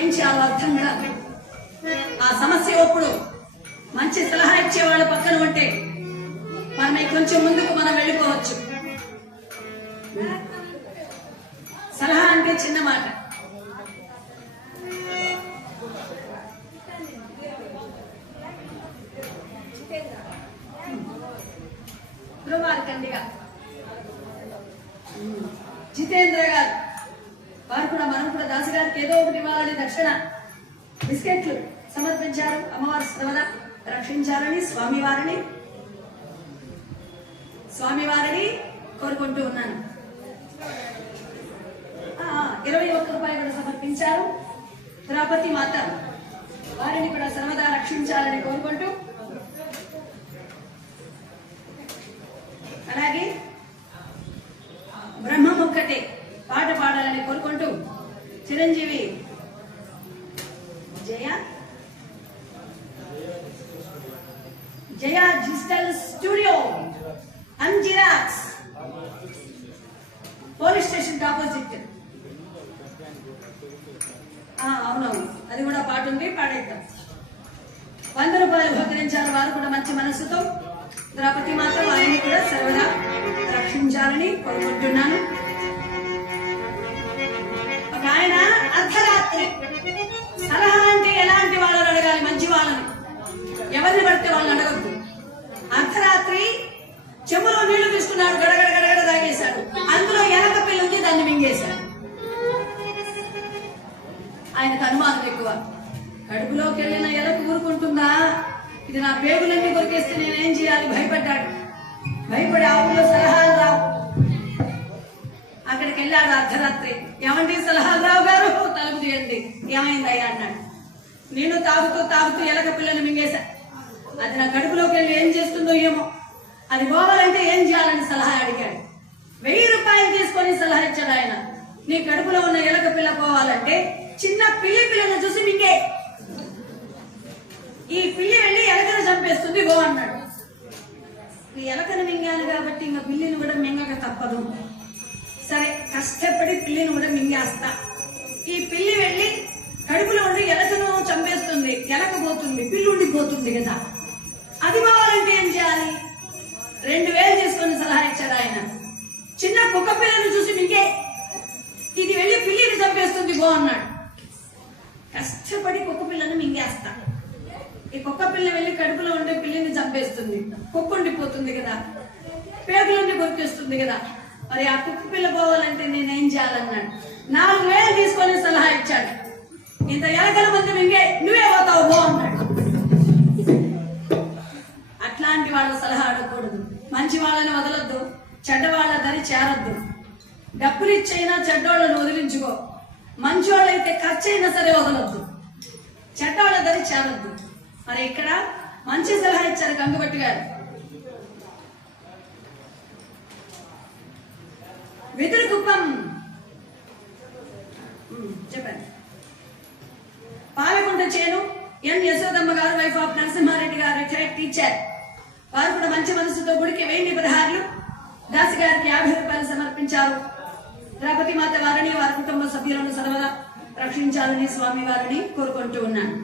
ఏం చేయాలో అర్థం కాదు. ఆ సమస్య అప్పుడు మంచి సలహా ఇచ్చే వాళ్ళ పక్కన ఉంటే మనం కొంచెం ముందుకు మనం వెళ్ళిపోవచ్చు. సలహా అంటే చిన్న మాట. జితేంద్ర గారు వారు కూడా మనం కూడా దాసు గారికి ఏదో ఒకటి ఇవ్వాలని దక్షిణ బిస్కెట్లు సమర్పించారు. అమ్మవారు సర్వదా రక్షించాలని స్వామివారిని కోరుకుంటూ ఉన్నాను. 21 రూపాయలు కూడా సమర్పించారు. ద్రౌపది మాత వారిని కూడా సర్వదా రక్షించాలని కోరుకుంటూ, అలాగే బ్రహ్మం ఒక్కటే పాట పాడాలని కోరుకుంటూ చిరంజీవి జయ డిజిటల్ స్టూడియో అంజిరాక్స్ పోలీస్ స్టేషన్ ఆపోజిట్. అవునవును, అది కూడా పాట ఉంది, పాడేద్దాం. 100 రూపాయలు బహుకరించారు. వారు కూడా మంచి మనస్సుతో ద్రౌపది మాత వారిని కూడా సర్వదా రక్షించాలని కోరుకుంటున్నాను. ఒక ఆయన అర్ధరాత్రి సలహా అంటే ఎలాంటి వాళ్ళని అడగాలి? మంచి వాళ్ళని, ఎవరిని పడితే వాళ్ళని అడగద్దు. అర్ధరాత్రి చెంబులో నీళ్లు తీసుకున్నాడు, గడగడ గడగడ తాగేశాడు. అందులో ఎలక పిల్ల ఉంది, దాన్ని మింగేశాడు. ఆయనకు అనుమానం ఎక్కువ. కడుపులోకి వెళ్ళిన ఎలక ఊరుకుంటుందా? ఇది నా పేగులన్నీ కొరికేస్తే నేనేం చేయాలి? భయపడ్డాడు. భయపడి ఆవులో సలహాలు రావు. అక్కడికి వెళ్ళాడు అర్ధరాత్రి. ఏమండి సలహాలు రావు గారు, తలుపు తీయండి. ఏమైందయ్యా అన్నాడు. నేను తాగుతూ ఎలక పిల్లని మింగేశా. అది నా కడుపులోకి వెళ్ళి ఏం చేస్తుందో ఏమో. అది పోవాలంటే ఏం చేయాలని సలహా అడిగాడు. 1000 రూపాయలు తీసుకొని సలహా ఇచ్చాడు ఆయన. నీ కడుపులో ఉన్న ఎలక పిల్ల పోవాలంటే చిన్న పిల్లను చూసి మింగే. ఈ పిల్లి వెళ్ళి ఎలకను చంపేస్తుంది గో అన్నాడు. ఈ ఎలకను మింగాను కాబట్టి ఇంకా పిల్లిని కూడా మింగక తప్పదు. సరే, కష్టపడి పిల్లిని కూడా మింగేస్తా. ఈ పిల్లి వెళ్ళి కడుపులో ఉండి ఎలకను చంపేస్తుంది. ఎలక పోతుంది, పిల్లి ఉండిపోతుంది కదా. అది పోవాలంటే ఏం చేయాలి? 2000 తీసుకొని సలహా ఇచ్చారు ఆయన. చిన్న కుక్క పిల్లను చూసి మింగే. ఇది వెళ్ళి పిల్లిని చంపేస్తుంది గో అన్నాడు. కష్టపడి కుక్క పిల్లను మింగేస్తా. ఈ కుక్క పిల్ల వెళ్ళి కడుపులో ఉండే పిల్లిని చంపేస్తుంది. కుక్క ఉండిపోతుంది కదా, పేగులుండి కొరికేస్తుంది కదా. మరి ఆ కుక్క పిల్ల పోవాలంటే నేనేం చేయాలన్నాడు. 4000 తీసుకొని సలహా ఇచ్చాడు. ఇంత ఎలకల మంది మింగే, నువ్వే పోతావు గో అన్నాడు. అట్లాంటి వాళ్ళ సలహా అడగకూడదు. మంచి వాళ్ళని వదలొద్దు, చెడ్డవాళ్ళ దరి చేరొద్దు. డబ్బులు ఇచ్చైనా చెడ్డోళ్ళను వదిలించుకో. మంచోళ్ళైతే ఖర్చైనా సరే వదలొద్దు, చెడ్డోళ్ళ దరి చేరొద్దు. మరి ఇక్కడ మంచి సలహా ఇచ్చారు గంగుబట్టి గారు. వెదురుకుప్పం చెప్పండి. పాలకుంట చేను ఎన్ యశోదమ్మ గారు, వైఫ్ ఆఫ్ నరసింహారెడ్డి గారు, రిటైర్డ్ టీచర్. వారు కూడా మంచి మనసుతో గుడికి 1000 పదహార్లు, దాసి గారికి 50 రూపాయలు సమర్పించారు. ద్రౌపది మాత వారిని వారి కుటుంబ సభ్యులను సర్వదా రక్షించాలని స్వామి వారిని కోరుకుంటూ ఉన్నాను.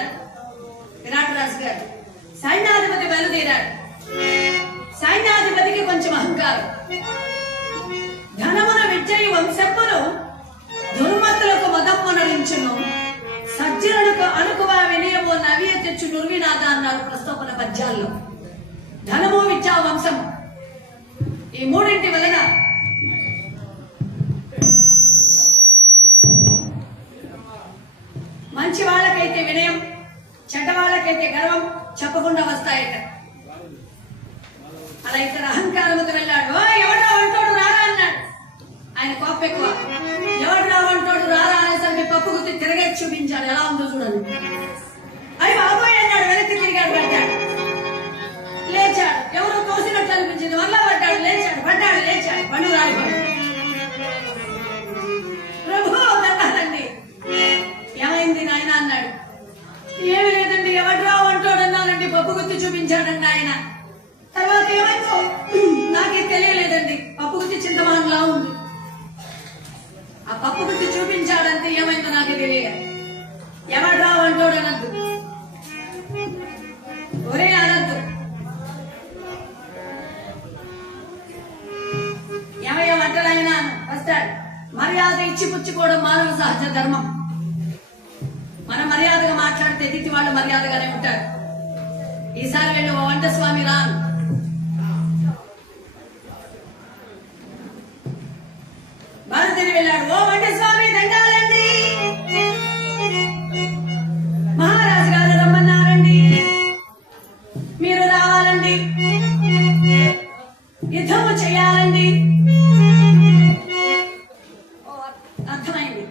బయలుదేరారు విరాట్ రాజు గారు. సైన్యాధిపతి బయలుదేరాడు. సైన్యాధిపతికి కొంచెం అహంకారం. ధనమున విద్యయి వంశమును దుర్మతులకు మదమ్మునరించును, సజ్జనులకు అనుకువ వినయము నవ్య తెచ్చు నుర్వినాద అన్నారు ప్రస్తోపన పద్యాల్లో. ధనము విద్యా వంశం ఈ మూడింటి వలన మంచి వాళ్ళకైతే వినయం, చెడ్డ వాళ్ళకైతే గర్వం చెప్పకుండా వస్తాయట. అలా ఇతర అహంకారముతో వెళ్ళాడు. ఎవడా వంటోడు రారా అన్నాడు. ఆయన కోపం ఎక్కువ. ఎవడా వంటోడు రారా అనేసరికి పప్పు గుర్తి తిరగే చూపించాడు. ఎలా ఉందో చూడండి. అయ్యి బాబోయ్ అన్నాడు. వెనక్కి తిరిగాడు. పడ్డాడు, లేచాడు. ఎవరో తోసినట్లు అనిపించింది. మళ్ళా పడ్డాడు, లేచాడు, పడ్డాడు, లేచాడు. పండు రాలిపోయాడు. ప్రభు దండాలండి. ఏమైంది నాయన అన్నాడు. ఏమి లేదండి, ఎవడ్రా వంటోడు అన్నానండి, పప్పు గుర్తి చూపించాడండి ఆయన. తర్వాత ఏమైందో నాకే తెలియలేదండి. పప్పు గుర్తి చింతమానులా ఉంది. ఆ పప్పు గుర్తి చూపించాడంటే ఏమైందో నాకే తెలియదు. ఎవడ్రా వంటోడు అనద్దు, ఒరే అనద్దు. ఏమయ్య వంటలైనా వస్తాడు. మర్యాద ఇచ్చి పుచ్చుకోవడం మానవ సహజ ధర్మం. మనం మర్యాదగా మాట్లాడితే ఎదుటి వాళ్ళు మర్యాదగానే ఉంటారు. ఈసారి వెళ్ళి ఓ వంట స్వామి రాను. భారతిని వెళ్ళాడు. ఓ వంట స్వామి దండాలండి, మహారాజు గారు రమ్మన్నారండి, మీరు రావాలండి, యుద్ధము చేయాలండి. అర్థమైంది.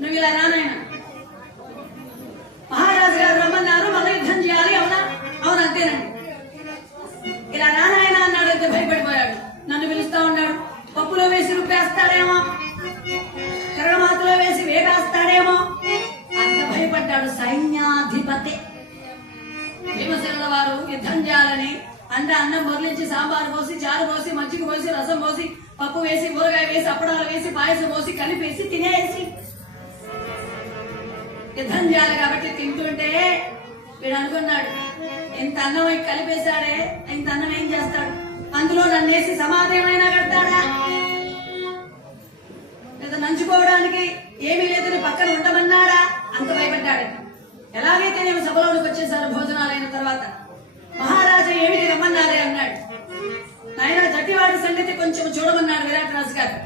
నువ్వు ఇలా రానాయన, మహారాజు గారు రమ్మన్నారు, మళ్ళీ యుద్ధం చేయాలి. అవునా? అవును అంతేనండి. ఇలా రానాయన అన్నాడు. అయితే భయపడిపోయాడు. నన్ను పిలుస్తా ఉన్నాడు. పప్పులో వేసి రుప్పేస్తాడేమో, కరగమాతలో వేసి వేగేస్తాడేమో అంత భయపడ్డాడు. సైన్యాధిపతి భీమసేనుల వారు యుద్ధం చేయాలని అంటే అన్నం బొర్లించి సాంబారు పోసి, చారు పోసి, మజ్జిగ పోసి, రసం పోసి, పప్పు వేసి, ఊరగాయ వేసి, అప్పడాలు వేసి, పాయసం పోసి, కలిపేసి తినేసి యుద్ధం చేయాలి కాబట్టి తింటుంటే వీడు అనుకున్నాడు, ఇంత అన్నం కలిపేశాడే, ఇంత అన్నం ఏం చేస్తాడు, అందులో నన్ను వేసి సమాధి ఏమైనా కడతాడా, లేదా నంచుకోవడానికి ఏమీ లేదని పక్కన ఉండమన్నాడా, అంత భయపడ్డాడు. ఎలాగైతే నేను సభలోనికి వచ్చేసారు భోజనాలైన తర్వాత. మహారాజా ఏమిటి రమ్మన్నారే అన్నాడు. ఆయన జట్టివాడి సంగతి కొంచెం చూడమన్నాడు విరాట్ రాజు గారు.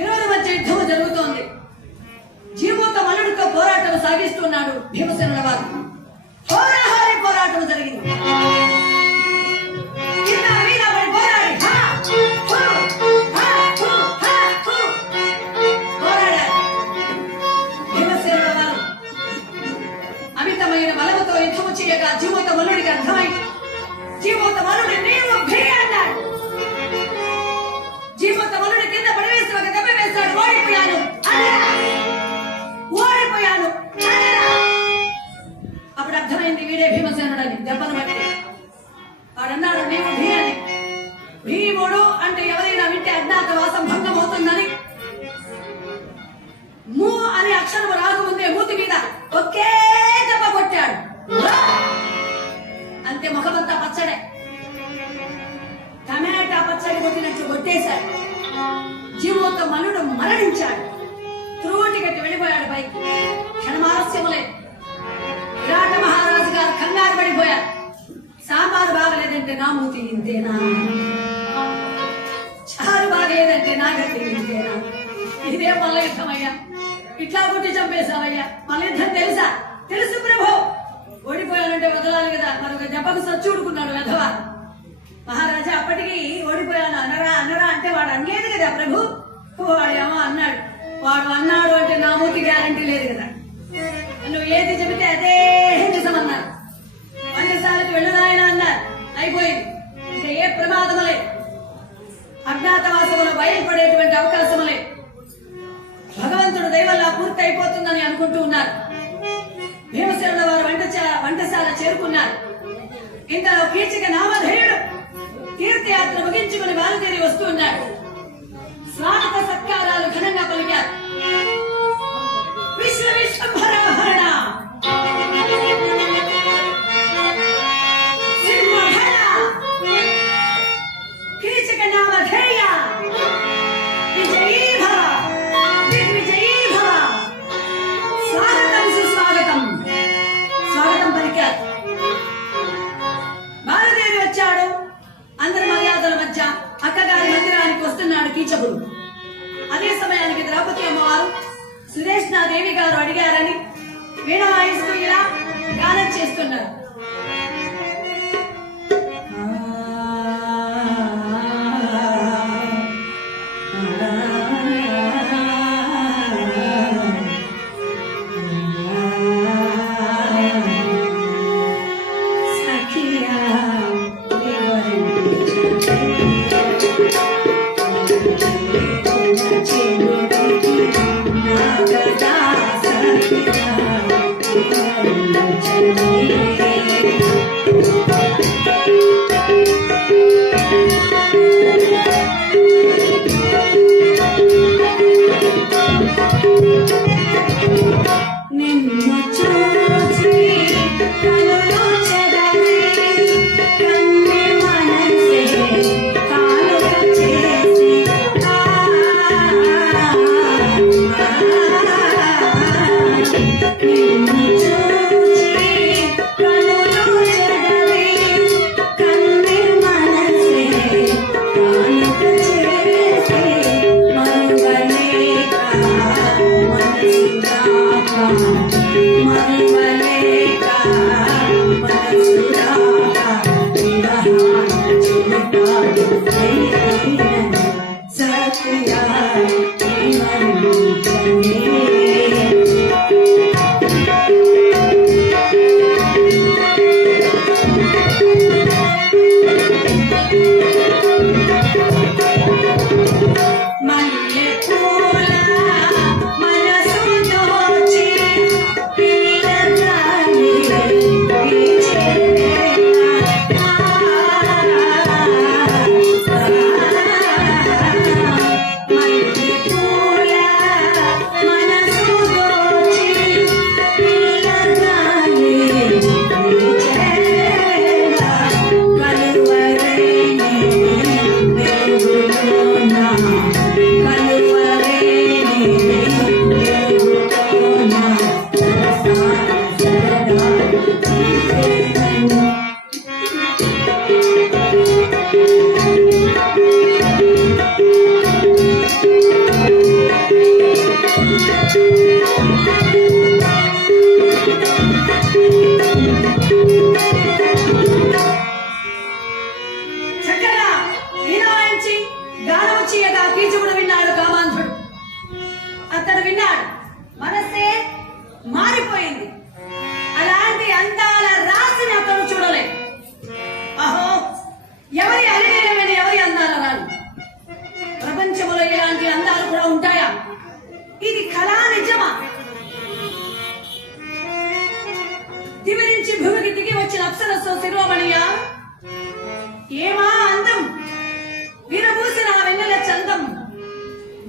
ఇరువురి మధ్య యుద్ధం జరుగుతోంది. జీమూత మల్లుడితో పోరాటం సాగిస్తున్నాడు భీమసేనుల వారు. హోరాహోరీ పోరాటం జరిగింది. భీమసేనుల వారు అమితమైన బలముతో యుద్ధము చేయగా జీమూత మల్లుడికి అర్థమై, జీమూత మల్లుడి నీవు భీ అన్నాడు. జీమూత మల్లుడి కింద పడివేసి ఒక దెబ్బ వేశాడు. ఓడిపోయాను, ఓడిపోయాను. అప్పుడు అర్థమైంది వీడే భీమసేనుడని దెబ్బలు బట్టి. వాడన్నాడు నీవు భీ అని. భీముడు అంటే ఎవరైనా వింటే అజ్ఞాతవాసం భంగం అవుతుందని మూ అనే అక్షరం రాకముందే మూతి మీద ఒకే దెబ్బ కొట్టాడు. అంతే, ముఖమంతా పచ్చడే, టమాటా పచ్చడి కొట్టినట్లు కొట్టేశాడు. జీమూత మల్లుడు మరణించాడు. త్రూటి కట్టి వెళ్ళిపోయాడు పైకి. క్షణమాలస్యములే విరాట మహారాజు గారు కంగారు పడిపోయారు. సాంబారు బాగలేదంటే నా మూతి ఇంతేనా, చారు బాగలేదంటే నా గట్టి ఇంతేనా, ఇదే మల్ల యుద్ధమయ్యా, ఇట్లా కొట్టి చంపేశావయ్యా. మల్ల యుద్ధం తెలుసా? తెలుసు ప్రభు. ఓడిపోయానంటే వదలాలి కదా, మరొక దెబ్బకు సచ్చూడుకున్నాడు వెధవ. మహారాజా అప్పటికి ఓడిపోయాను అనరా అనరా అంటే వాడు అనలేదు కదా ప్రభు. వాడేమో అన్నాడు. వాడు అన్నాడు అంటే నా మూతి గ్యారంటీ లేదు కదా, నువ్వు ఏది చెబితే అదే నిజమన్నారు. వంటశాలకు వెళ్ళునాయన అన్నారు. అయిపోయింది, ఇంకా ఏ ప్రమాదము లేదు. అజ్ఞాతవాసములు బయలుపడేటువంటి అవకాశము లేదు. భగవంతుడు దయవల్ల పూర్తి అయిపోతుందని అనుకుంటూ ఉన్నారు. భీమసేనుల వారు వంటశాల చేరుకున్నారు. ఇంతలో కీచక నామధేయుడు తీర్థయాత్ర ముగించుకుని బయలుదేరి వస్తూ ఉన్నాడు. స్వాగత సత్కారాలు ఘనంగా పలికారు. విశ్వ విశ్వంభర వస్తున్నాడు కీచకుడు. అదే సమయానికి ద్రౌపది అమ్మవారు సురేష్ దేవి గారు అడిగారని వీణ వాయిస్తూ ఇలా గానం చేస్తున్నారు.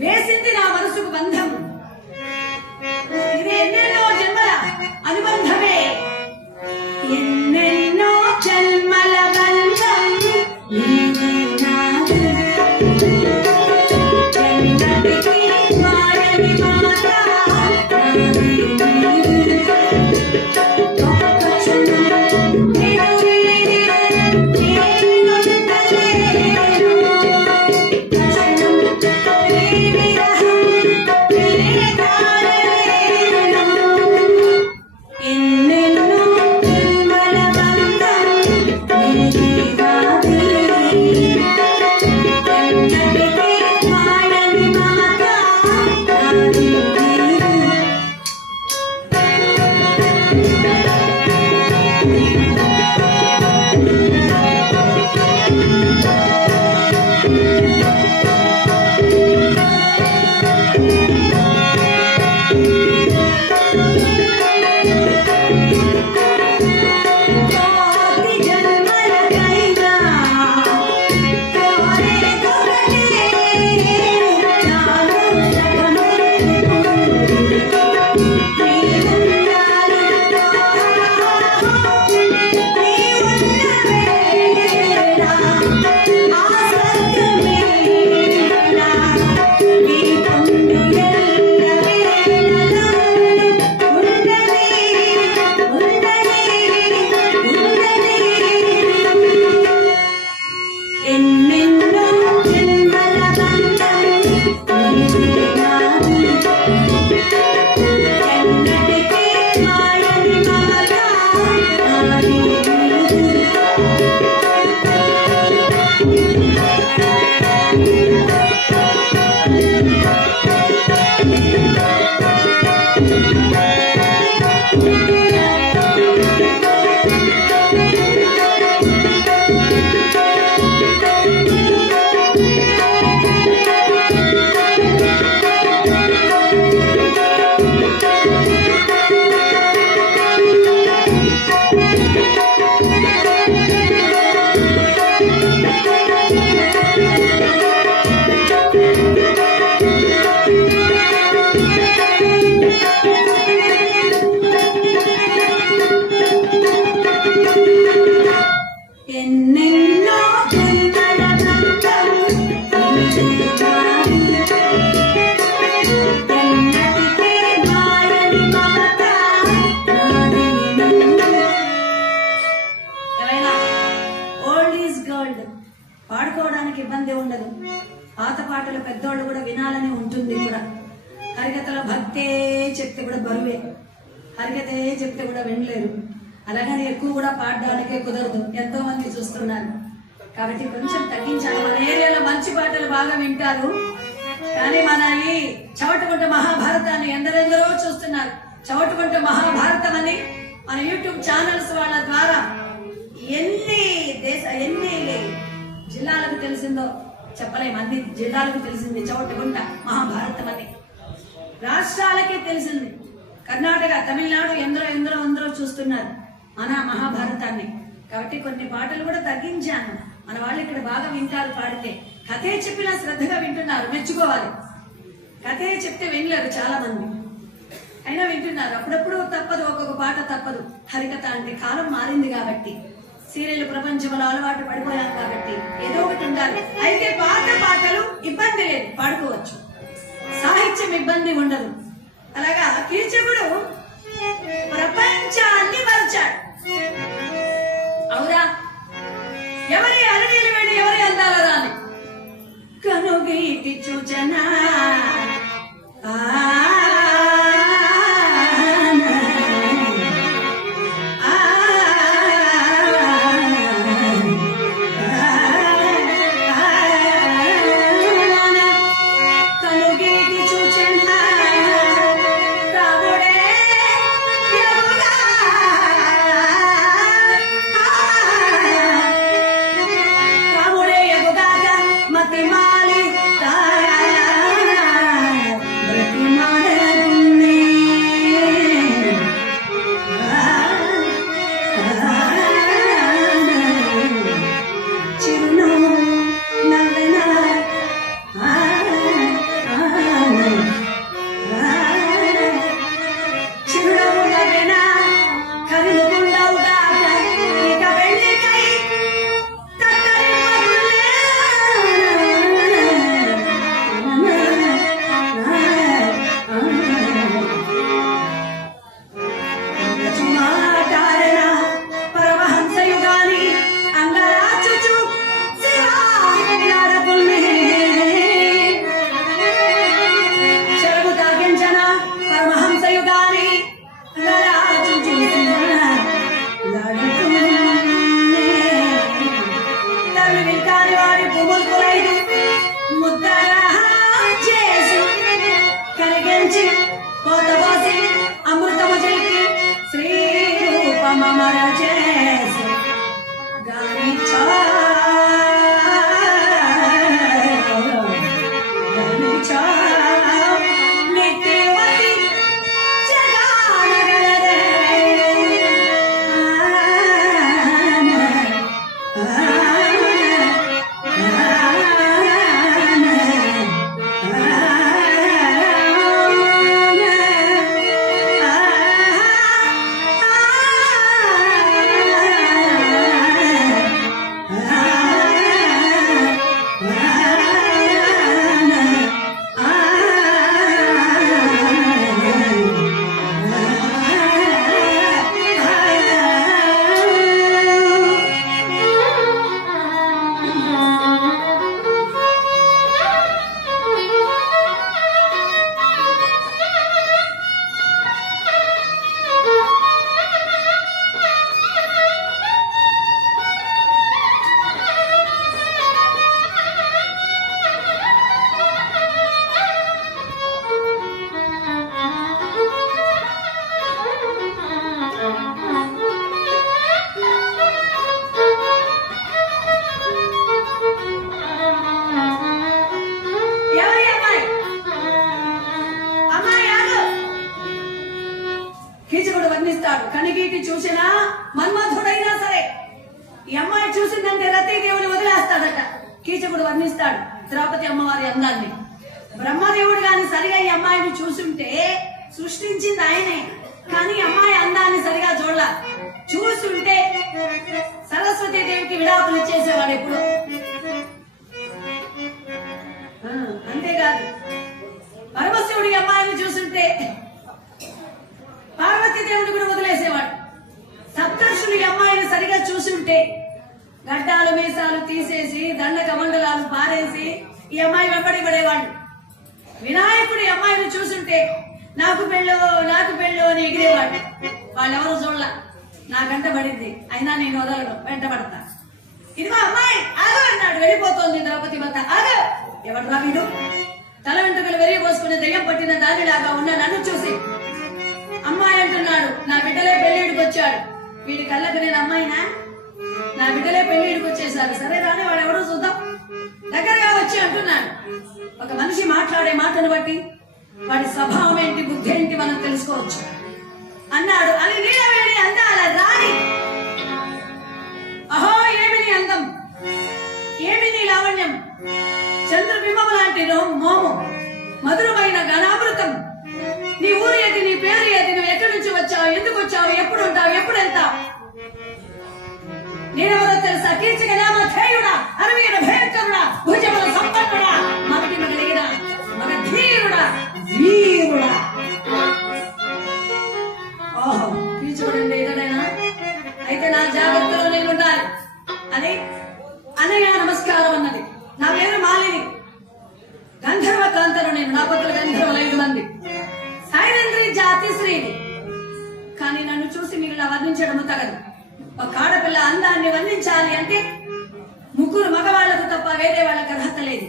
వేసింది నా మనసుకు బంధం. ఇది ఎన్నెన్నో జన్మల అనుబంధమే, ఎన్నెన్నో జన్మల బంధం నీవే నాది. జన్మటికి మారని మాట ఎన్నెన్నో జన్మల బంధం ఎన్నటికీ మారని మాట ఎవరైనా ఓల్డ్ ఈజ్ గోల్డ్ పాడుకోవడానికి ఇబ్బంది ఉండదు. పాత పాటలు పెద్దోళ్ళు కూడా వినాలని ఉంటుంది కూడా. హరికథలో భక్తే చెప్తే కూడా బరువే, హరికథే చెప్తే కూడా వినలేరు. అలాగని ఎక్కువ కూడా పాడడానికే కుదరదు, ఎంతో మంది చూస్తున్నారు. కాబట్టి కొంచెం తగ్గించాలి. మన ఏరియాలో మంచి పాటలు బాగా వింటారు, కానీ మన ఈ చవటగుంట మహాభారతాన్ని ఎందరెందరో చూస్తున్నారు. చవటగుంట మహాభారతం అని మన యూట్యూబ్ ఛానల్స్ వాళ్ళ ద్వారా ఎన్ని జిల్లాలకు తెలిసిందో చెప్పలేము. అన్ని జిల్లాలకు తెలిసింది చవటగుంట మహాభారతం అని, రాష్ట్రాలకే తెలిసింది. కర్ణాటక, తమిళనాడు ఎందరో చూస్తున్నారు మన మహాభారతాన్ని. కాబట్టి కొన్ని పాటలు కూడా తగ్గించాను. మన వాళ్ళు ఇక్కడ బాగా వింటారు పాడితే. కథే చెప్పినా శ్రద్ధగా వింటున్నారు, మెచ్చుకోవాలి. కథే చెప్తే వినలేరు చాలా మంది, అయినా వింటున్నారు. అప్పుడప్పుడు తప్పదు, ఒక్కొక్క పాట తప్పదు. హరికథ అంటే కాలం మారింది కాబట్టి, సీరియల్ ప్రపంచంలో అలవాటు పడిపోయాం కాబట్టి ఏదో ఒకటి ఉండాలి. అయితే పాత పాటలు ఇబ్బంది లేదు, పాడుకోవచ్చు. సాహిత్యం ఇబ్బంది ఉండదు. అలాగా కీచకుడు ప్రపంచాన్ని మరచాడు. అవురా, ఎవరి అరణ్యలు వేడి, ఎవరి అందాల రాని కనుగీటి చూచనా అయినా మన్మధుడైనా సరే ఈ అమ్మాయి చూసిందంటే రతీదేవుని వదిలేస్తాడట. కీచకుడు వర్ణిస్తాడు ద్రౌపది అమ్మవారి అందాన్ని. బ్రహ్మదేవుడు గాని సరిగా ఈ అమ్మాయిని చూసుంటే, సృష్టించింది ఆయనే కానీ అమ్మాయి అందాన్ని సరిగా చూడాల. చూసుంటే సరస్వతీదేవికి విడాకులు ఇచ్చేసేవాడు ఎప్పుడు. అంతేకాదు పరమశివుడి అమ్మాయిని చూసుంటే పార్వతీదేవుని కూడా వదిలేసేవాడు. సప్తర్షులు అమ్మాయిని సరిగా చూసుంటే గడ్డాలు మీసాలు తీసేసి దండ కమండలాలు పారేసి ఈ అమ్మాయి వెంబడి పడేవాడు. వినాయకుడి అమ్మాయిని చూసుంటే నాకు పెళ్ళో అని ఎగిరేవాడు. వాళ్ళెవరు చూడలా. నా గంట పడింది అయినా నేను వదలను, వెంటబడతా. ఇదిగో అమ్మాయి ఆగు అన్నాడు. వెళ్ళిపోతోంది ద్రౌపది వద్ద. ఆగు, ఎవడ్రా వీడు? తల వెంట్రుకలు వెరిగిపోసుకుని దెయ్యం పట్టిన దానిలాగా ఉన్న నన్ను చూసి అమ్మాయి అంటున్నాడు. నా బిడ్డలే పెళ్లిడికి వచ్చాడు. వీడి కళ్ళకు నేను అమ్మాయినా? నా బిడ్డలే పెళ్లిడికి వచ్చేసారు. సరే రాని వాడు ఎవడో చూద్దాం. దగ్గరగా వచ్చి అంటున్నాడు. ఒక మనిషి మాట్లాడే మాటను బట్టి వాడి స్వభావం ఏంటి, బుద్ధి ఏంటి మనం తెలుసుకోవచ్చు అన్నాడు. అని నీలవేణి అందాల రాణి. అహో ఏమి నీ అందం, ఏమి నీ లావణ్యం, చంద్రబింబం లాంటి మోము, మధురమైన గణామృతం. నీ ఊరు ఏది, నీ పేరు ఏది, నువ్వు ఎక్కడి నుంచి వచ్చావు, ఎందుకు వచ్చావు, ఎప్పుడు ఉంటావు, ఎప్పుడు వెళ్తావు? నేనెవరో తెలుసా? కీచక నామ ధేయుడా, అరవీర భయంకరుడా, భుజబల సంపన్నుడా, మగటి మగలిగిన మగ ధీరుడా, వీరుడా. ఓహో, కీచకుడండి ఇతడేనా? అయితే నా జాగ్రత్తలో నేను ఉండాలి అని అనయ్య నమస్కారం అన్నది. నా పేరు మాలిని, గంధర్వ కాంతలు నేను. నా పట్ల గంధర్వులు 5 మంది. సైనంద్రి జాతి స్త్రీని. కానీ నన్ను చూసి మీరు ఇలా వర్ణించడం తగదు. ఒక ఆడపిల్ల అందాన్ని వర్ణించాలి అంటే 3 మగవాళ్లకు తప్ప వేరే వాళ్ళకి అర్హత లేదు.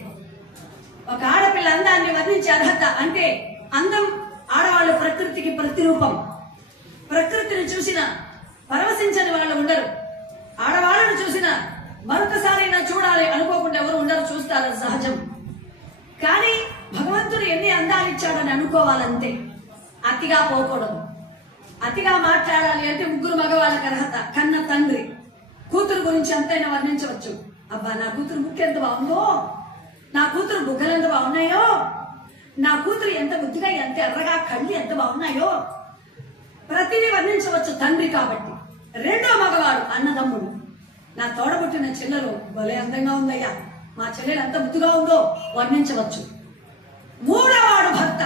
ఒక ఆడపిల్ల అందాన్ని వర్ణించే అర్హత అంటే అందం ఆడవాళ్ళు ప్రకృతికి ప్రతిరూపం. ప్రకృతిని చూసిన పరవశించని వాళ్ళు ఉండరు. ఆడవాళ్ళను చూసిన మరొకసారైనా చూడాలి అనుకోకుండా ఎవరు ఉండరు, చూస్తారు, సహజం. కానీ భగవంతుడు ఎన్ని అందాలు ఇచ్చాడని అనుకోవాలంతే. అతిగా పోకూడదు. అతిగా మాట్లాడాలి అంటే 3 మగవాళ్ళకి అర్హత. కన్న తండ్రి కూతురు గురించి అంతైనా వర్ణించవచ్చు. అబ్బా నా కూతురు ముక్కు ఎంత బాగుందో, నా కూతురు బుగ్గలు ఎంత బాగున్నాయో, నా కూతురు ఎంత బుద్ధిగా ఎంత ఎర్రగా కళ్ళు ఎంత బాగున్నాయో, ప్రతిదీ వర్ణించవచ్చు తండ్రి కాబట్టి. 2వ మగవాడు అన్నదమ్ముడు. నా తోడబుట్టిన చెల్లెలు భలే అందంగా ఉందయ్యా, మా చెల్లెలు ఎంత బుద్ధిగా ఉందో వర్ణించవచ్చు. 3వ వాడు భర్త.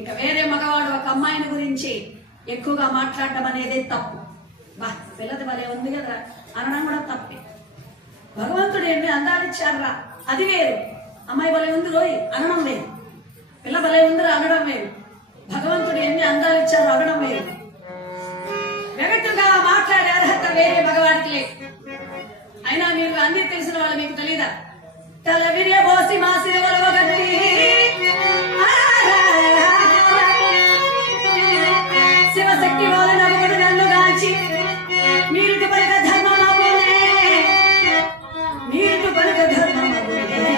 ఇక వేరే మగవాడు ఒక అమ్మాయిని గురించి ఎక్కువగా మాట్లాడటం అనేది తప్పు. బా పిల్లది భలే ఉంది కదా అనడం కూడా తప్పే. భగవంతుడు ఎన్ని అందాలు ఇచ్చారా, అది వేరు. అమ్మాయి భలే ఉంది రోయ్ అనడం వేరు, పిల్ల భలే ఉందిరా అనడం వేరు. భగవంతుడు ఎన్ని అందాలు ఇచ్చారో అనడం వేరు. వెగట్టుగా మాట్లాడే అర్హత వేరే మగవాడికి లేదు. అయినా మీరు అన్ని తెలిసిన వాళ్ళు మీకు తెలీదా? తల విరియబోసి మాసిన వలవగట్టి శివశక్తి వాళ్ళ నలుగురు నన్ను గాంచి మీరుటి పలక ధర్మమగునే, మీరుటి పలక ధర్మమగునే,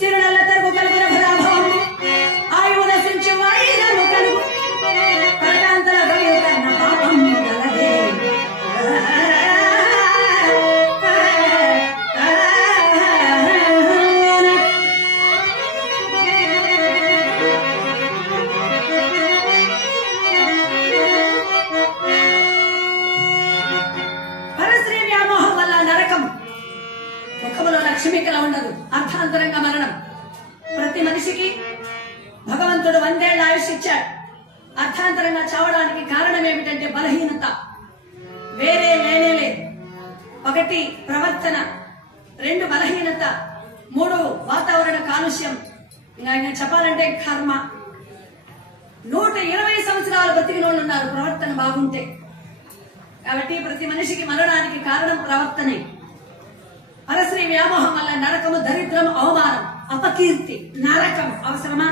చిరునల్ల తరుగు కలుగున భరాభవం ఆయువు నశించు వాయిదము కలుగు పరకాంతల భయం కన్న పాపం కలదే. లక్ష్మికల ఉండదు, అర్థాంతరంగా మరణం. ప్రతి మనిషికి భగవంతుడు 100 ఏళ్ల ఆయుష్ ఇచ్చాడు. అర్థాంతరంగా చావడానికి కారణం ఏమిటంటే బలహీనత, వేరే లేనే లేదు. 1 ప్రవర్తన, 2 బలహీనత, 3 వాతావరణ కాలుష్యం, ఇంకా చెప్పాలంటే కర్మ. 120 సంవత్సరాలు బతికిన వాళ్ళు ఉన్నారు ప్రవర్తన బాగుంటే. కాబట్టి ప్రతి మనిషికి మరణానికి కారణం ప్రవర్తనే. పరశ్రీ వ్యామోహం వల్ల నరకము, దరిద్రం, అవమానం, అపకీర్తి. నరకం అవసరమా?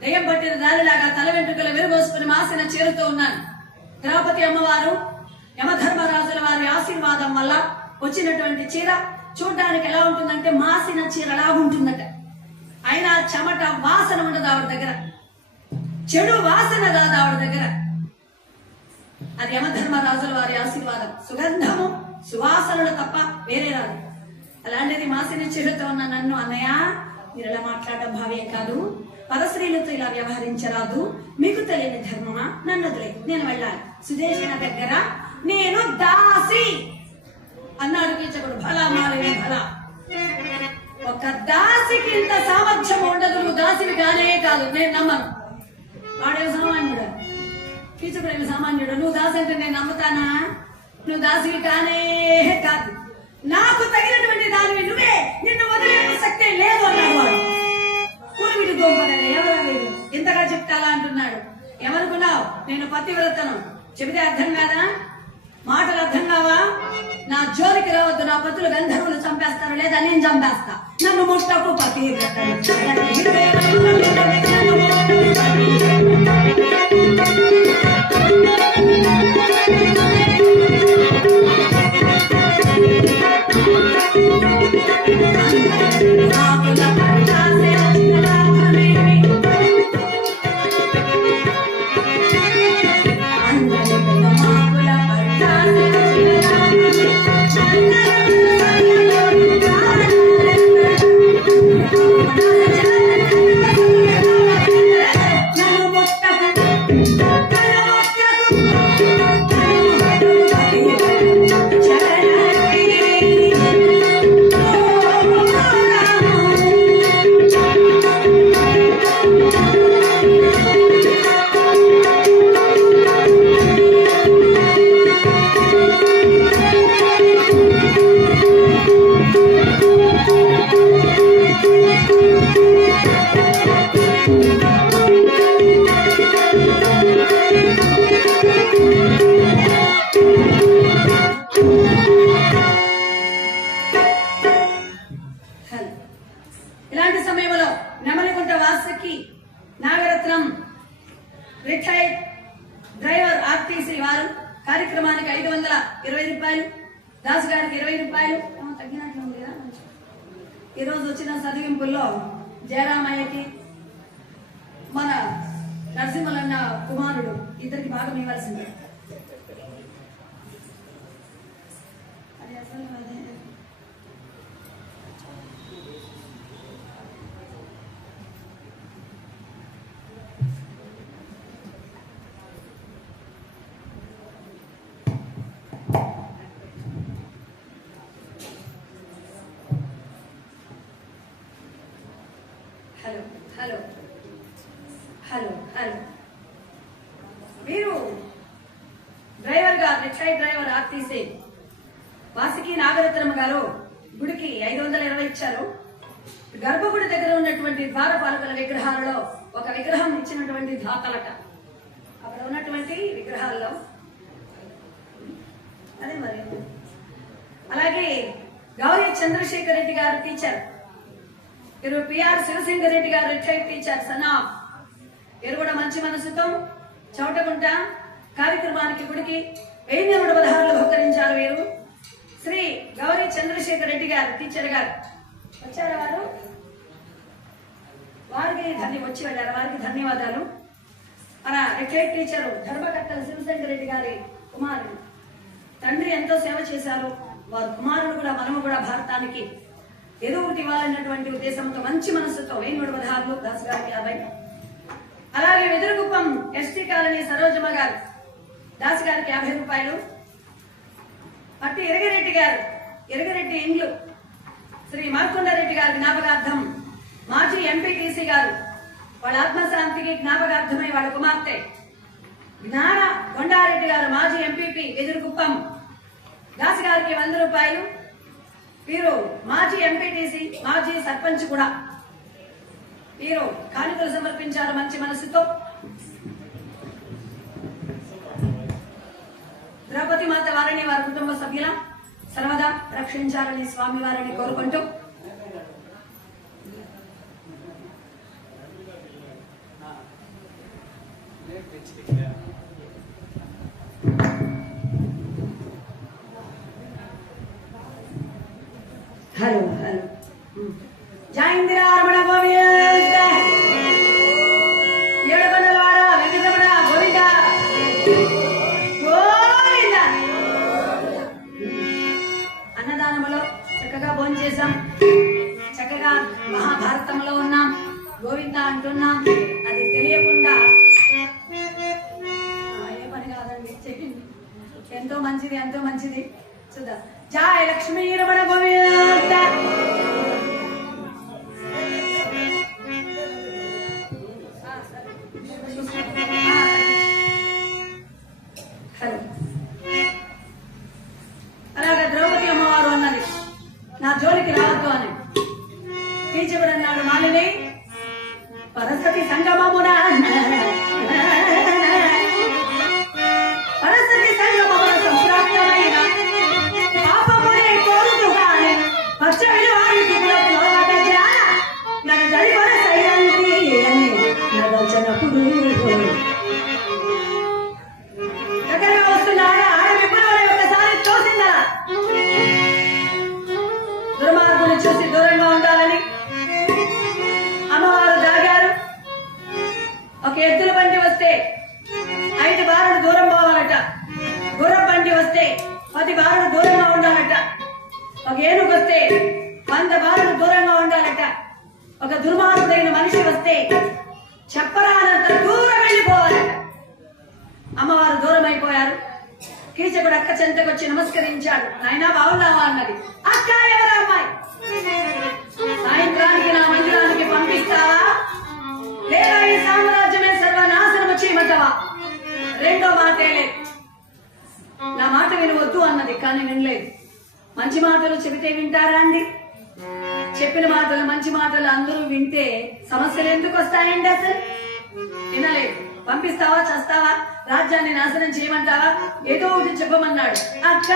దయ్యం పట్టిన దానిలాగా తల వెంట్రుకలు విరబోసుకుని మాసిన చేరుతూ ఉన్నాను. ద్రౌపది అమ్మవారు యమధర్మరాజుల వారి ఆశీర్వాదం వల్ల వచ్చినటువంటి చీర చూడ్డానికి ఎలా ఉంటుందంటే మాసిన చీరలా ఉంటుందట. అయినా చెమట వాసన ఉండదు ఆవిడ దగ్గర. చెడు వాసన రాదు ఆవిడ దగ్గర. అది యమధర్మరాజుల వారి ఆశీర్వాదం. సుగంధము సువాసనలు తప్ప వేరే రాదు. అలాంటిది మాసిన చెడుతో ఉన్న నన్ను అన్నయ్య మీరు ఇలా మాట్లాడడం భావ్యం కాదు, పరస్త్రీలతో ఇలా వ్యవహరించరాదు, మీకు తెలియని ధర్మమా, నన్ను వదిలే, నేను వెళ్ళాలి సుదేశన దగ్గర, నేను దాసి అన్నాడు కీచకుడు. భలా మాలవే భలా, ఒక దాసికి ఇంత సామర్థ్యం ఉండదు, నువ్వు దాసివి కానే కాదు, నేను నమ్మను. వాడేవి సామాన్యుడు, కీచకుడు ఏమి సామాన్యుడు, నువ్వు దాసి అంటే నేను నమ్ముతానా? నువ్వు దాసివి కానే కాదు, నాకు తగినటువంటి దానివి నువ్వే, నిన్ను వదిలే ప్రసక్తే లేదు అన్నాడు వాడు. పూర్వీడు గోంపదగా ఎవరా లేదు, ఇంతగా చెప్తాలా అంటున్నాడు. ఏమనుకున్నావు నేను పతివ్రతను, చెబితే అర్థం కాదా, మాటలు అర్థం కావా? నా జోలికి రావద్దు, నా పతులు గంధర్వులు చంపేస్తారు, లేదా నేను చంపేస్తా, నన్ను ముష్టకు పతివ్రత. ఇలాంటి సమయంలో Nemalikunta Vasuki Nagaratnam retired driver RTC వారు కార్యక్రమానికి 520 రూపాయలు, దాసు గారికి 20 రూపాయలు తగ్గినట్లు ఉంది కదా. ఈరోజు వచ్చిన చదివింపుల్లో జయరామయ్యకి మన నరసింహలన్న కుమారుడు ఇద్దరికి భాగం ఇవ్వాల్సిందే. అది అసలు హలో హలో హలో హలో మీరు డ్రైవర్ గా retired driver RTC Vasuki Nagarathnamma గారు గుడికి 520 ఇచ్చారు. గర్భగుడి దగ్గర ఉన్నటువంటి ద్వారపాలకుల విగ్రహాలలో ఒక విగ్రహం ఇచ్చినటువంటి దాతలట. అక్కడ ఉన్నటువంటి విగ్రహాల్లో అదే మరి. అలాగే గౌరీ చంద్రశేఖర్ రెడ్డి గారు టీచర్, ఇరు పిఆర్ శివశంకర్ రెడ్డి గారు రిటైర్డ్ టీచర్ సనా, వీరు కూడా మంచి మనసుతో చౌటగుంట కార్యక్రమానికి గుడికి 1016 బహుకరించారు. వీరు శ్రీ గౌరీ చంద్రశేఖర్ రెడ్డి గారు టీచర్ గారు వచ్చారా, వారికి వచ్చి వెళ్ళారు, వారికి ధన్యవాదాలు. మన రిటైర్డ్ టీచరు ధర్మకట్టల శివశంకర్ రెడ్డి గారి కుమారుడు, తండ్రి ఎంతో సేవ చేశారు, వారు కుమారుడు కూడా మనము కూడా భారతానికి ఏదో ఒకటి ఇవ్వాలన్నటువంటి ఉద్దేశంతో మంచి మనసుతో 1016 దాసు గారికి 50. అలాగే వెదురుగుప్పం ఎస్టీ కాలనీ సరోజమ్మ గారు దాసు గారికి 50 రూపాయలు. పట్టి ఎరగరెడ్డి ఇండ్లు శ్రీ మార్కొండారెడ్డి గారి జ్ఞాపకార్థం మాజీ ఎంపీటీసీ గారు వాళ్ళ ఆత్మశాంతికి జ్ఞాపకార్థమై వాళ్ళ కుమార్తె జ్ఞాన కొండారెడ్డి గారు మాజీ ఎంపీపీ వెదురుగుప్పం దాసు గారికి 100 రూపాయలు. వీరు మాజీ ఎంపీటీసీ మాజీ సర్పంచ్ కూడా, వీరు కానుకలు సమర్పించారు మంచి మనసుతో. ద్రౌపది మాత వారిని వారి కుటుంబ సభ్యుల సర్వదా రక్షించాలని స్వామి వారిని కోరుకుంటూ హలో హలో జై ఇందిరా రమణ గోవింద ఏడుకొండలవాడ గోవింద. అన్నదానములో చక్కగా భోంచేసాం, చక్కగా మహాభారతంలో ఉన్నాం, గోవింద అంటున్నాం. అది తెలియకుండా ఏ పని కాదండి, చెప్పింది ఎంతో మంచిది, ఎంతో మంచిది. చూద్దాం. జయ లక్ష్మీ రమణ గోవింద. అలాగే ద్రౌపది అమ్మవారు అన్నది నా జోలికి రావద్దు అని. కీచకుడు అన్నాడు మాలిని పరసతి సంగమమున పరసతి సంగమమున సంప్రాప్తమైన పాపమునే కోరుతుగానే పచ్చ విలువాడి నన్ను దడిపర సైరంతి అని నగల్చనప్పుడు దగ్గరగా వస్తున్నాడు. ఆడవిప్పుల ఒకసారి తోసిందా దుర్మార్గుని చూసి దూరంగా ఉండాలని అమ్మవారు దాగారు. ఒక ఎద్దుల బండి వస్తే 5 బారులు దూరం పోవాలట, గుర్ర బండి వస్తే 10 బారులు దూరంగా ఉండాలట, ఒక ఏనుగు వస్తే 100 బారులు దూరంగా ఉండాలట, ఒక దుర్మార్గుడైన మనిషి వస్తే చెప్పరానంత దూరం వెళ్ళిపోవాలట. అమ్మవారు దూరం అయిపోయారు. కీచకుడు అక్క చెంతకు వచ్చి నమస్కరించాడు. నాయనా బాగున్నావా అన్నది. అక్క ఎవరు అమ్మాయి? సాయంత్రానికి నా మందిరానికి పంపిస్తావా లేదా ఈ సామ్రాజ్యమే సర్వనాశనము చేయమంటావా? రెండో మాటే లేదు. నా మాట వినవద్దు అన్నది, కానీ వినలేదు. మంచి మాటలు చెబితే వింటారా అండి? చెప్పిన మాటలు, మంచి మాటలు అందరూ వింటే సమస్యలు ఎందుకు వస్తాయండి? అసలు వినలేదు. పంపిస్తావా, చస్తావా, రాజ్యాన్ని నాశనం చేయమంటావా? ఏదో ఒకటి చెప్పమన్నాడు. అక్క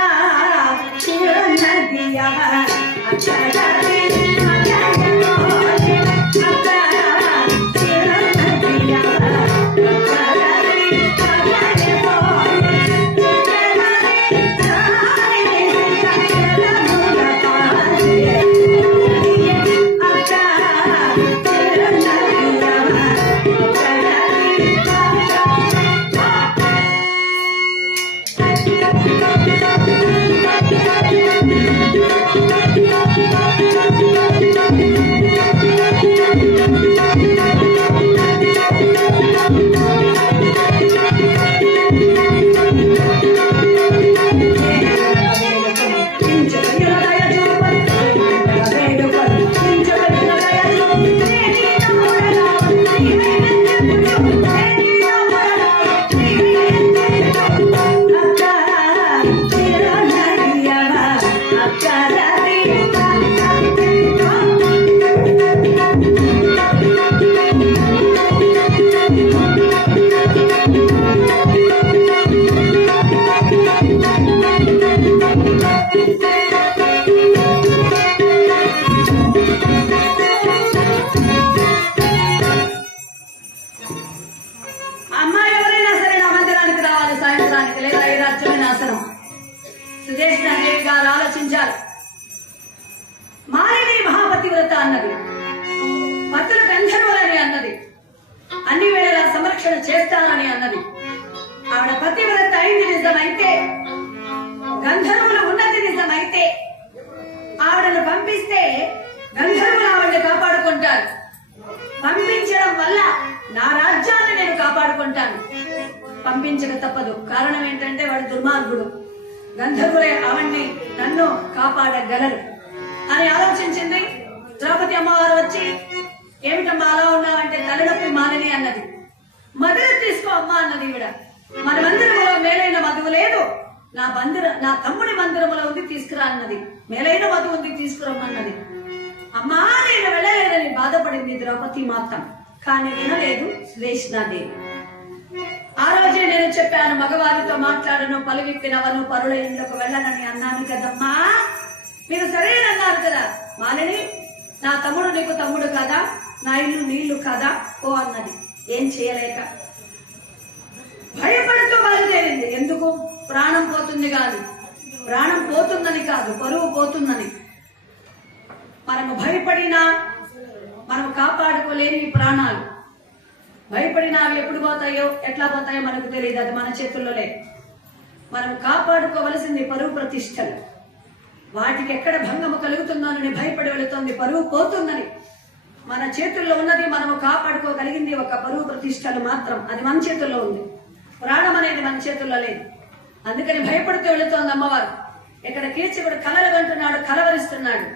చేస్తానని అన్నది. ఆవిడ పతివ్రత అయింది నిజమైతే, గంధర్వులు ఉన్నది నిజమైతే, ఆవిడను పంపిస్తే గంధర్వులు ఆవిడని కాపాడుకుంటారు. పంపించడం వల్ల నా రాజ్యాన్ని నేను కాపాడుకుంటాను. పంపించక తప్పదు. కారణం ఏంటంటే వాడు దుర్మార్గుడు. గంధర్వులే ఆవిడ్ని నన్ను కాపాడగలరు అని ఆలోచించింది. ద్రౌపది అమ్మవారు వచ్చి ఏమిటమ్మా అలా ఉన్నావంటే తలనొప్పి మాలని అన్నది. మధురు తీసుకో అమ్మా అన్నది. ఈవిడ మన మందిరములో మేలైన మధువు లేదు, నా తమ్ముడి మందిరములో ఉంది తీసుకురా అన్నది. మేలైన మధువు ఉంది తీసుకురమ్మన్నది. అమ్మా నేను వెళ్ళలేదని బాధపడింది ద్రౌపది మాత్రం. కానీ వినలేదు శ్లేష్ణాదేవి. ఆ రోజే నేను చెప్పాను, మగవారితో మాట్లాడను, పలువిప్పినవను, పరుల ఇళ్లకు వెళ్ళనని అన్నాను కదమ్మా. మీరు సరేనన్నారు కదా. మాలిని, నా తమ్ముడు నీకు తమ్ముడు కదా, నా ఇల్లు నీళ్లు కదా ఓ అన్నది. ఏం చేయలేక భయపడుతూ బయలుదేరింది. ఎందుకు? ప్రాణం పోతుంది కాదు, ప్రాణం పోతుందని కాదు, పరువు పోతుందని. మనము భయపడినా మనము కాపాడుకోలేని ప్రాణాలు. భయపడిన అవి ఎప్పుడు పోతాయో ఎట్లా పోతాయో మనకు తెలియదు, అది మన చేతుల్లో లేదు. మనం కాపాడుకోవలసింది పరువు ప్రతిష్టలు. వాటికి ఎక్కడ భంగము కలుగుతుందోనని భయపడి వెళుతోంది, పరువు పోతుందని. మన చేతుల్లో ఉన్నది మనము కాపాడుకోగలిగింది ఒక పరువు ప్రతిష్టలు మాత్రం, అది మన చేతుల్లో ఉంది. ప్రాణం అనేది మన చేతుల్లో లేదు. అందుకని భయపడుతూ వెళుతోంది అమ్మవారు. ఇక్కడ కీచకుడు కలలు కంటున్నాడు, కలవరిస్తున్నాడు.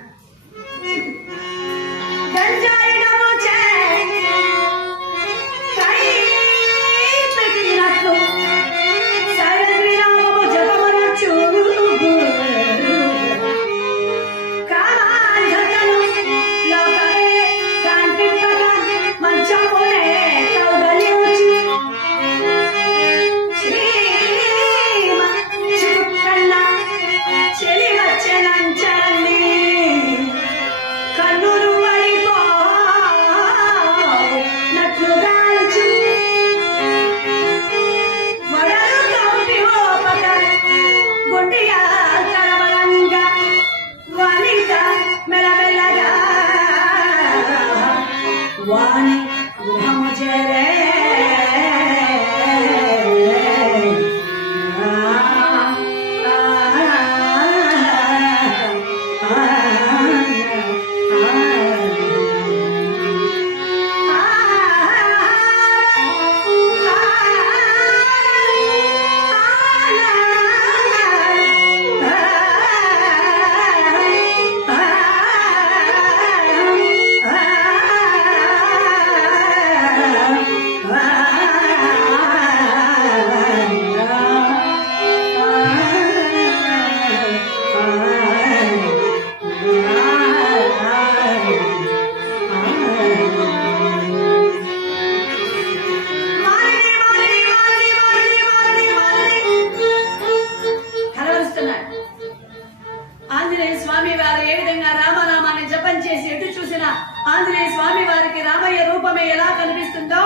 ఆంజనేయ స్వామి వారికి రామయ్య రూపమే ఎలా కనిపిస్తుందో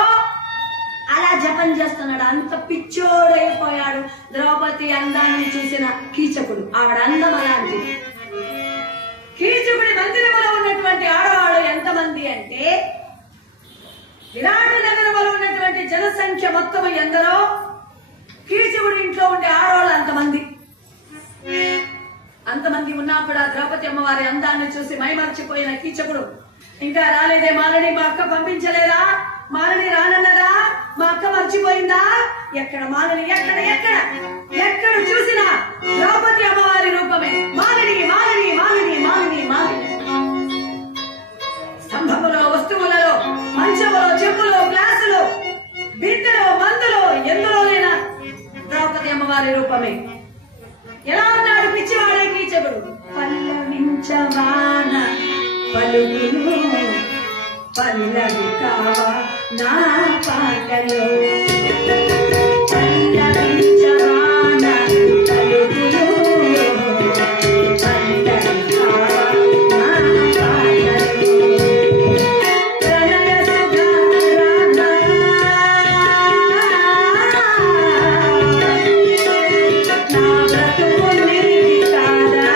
అలా జపం చేస్తున్నాడు. అంత పిచ్చోడైపోయాడు ద్రౌపది అందాన్ని చూసిన కీచకుడు. ఆవిడ అందం అలాంటిది. కీచకుడి మందిరములో ఉన్నటువంటి ఆడవాళ్ళు ఎంతమంది అంటే, విరాట నగరంలో ఉన్నటువంటి జనసంఖ్య మొత్తం ఎందరో, కీచకుడి ఇంట్లో ఉండే ఆడవాళ్ళు అంతమంది. అంతమంది ఉన్నా కూడా ద్రౌపది అమ్మవారి అందాన్ని చూసి మైమర్చిపోయిన కీచకుడు, ఇంకా రాలేదే మాలని, మా అక్క పంపించలేదా, మాలని రానన్నదా, మా అక్క మర్చిపోయిందా, ఎక్కడ మాలని, ఎక్కడ ఎక్కడ ఎక్కడ చూసినా ద్రౌపది అమ్మవారి రూపమే. మాలని మాలని మాలని మాలని మాలని. స్తంభములో, వస్తువులలో, మంచములో, చెప్పులో, గ్లాసులో, బిందెలో, మందులో, ఎందులో లేనా ద్రౌపది అమ్మవారి రూపమే. ఎలా ఉన్నాడు పిచ్చివాడే కీచకుడు. పల్లవించవాన పలుకులు పల్లవి కావా నా పాటలో, పల్లవించవాన పలుకులు పల్లవి కావా నా పాటలో, ప్రణయ సుధా రాధా నా బ్రతుకు నీది కాదా,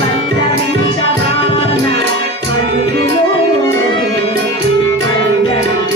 పల్లవించవాన పలుకులు పల్లవి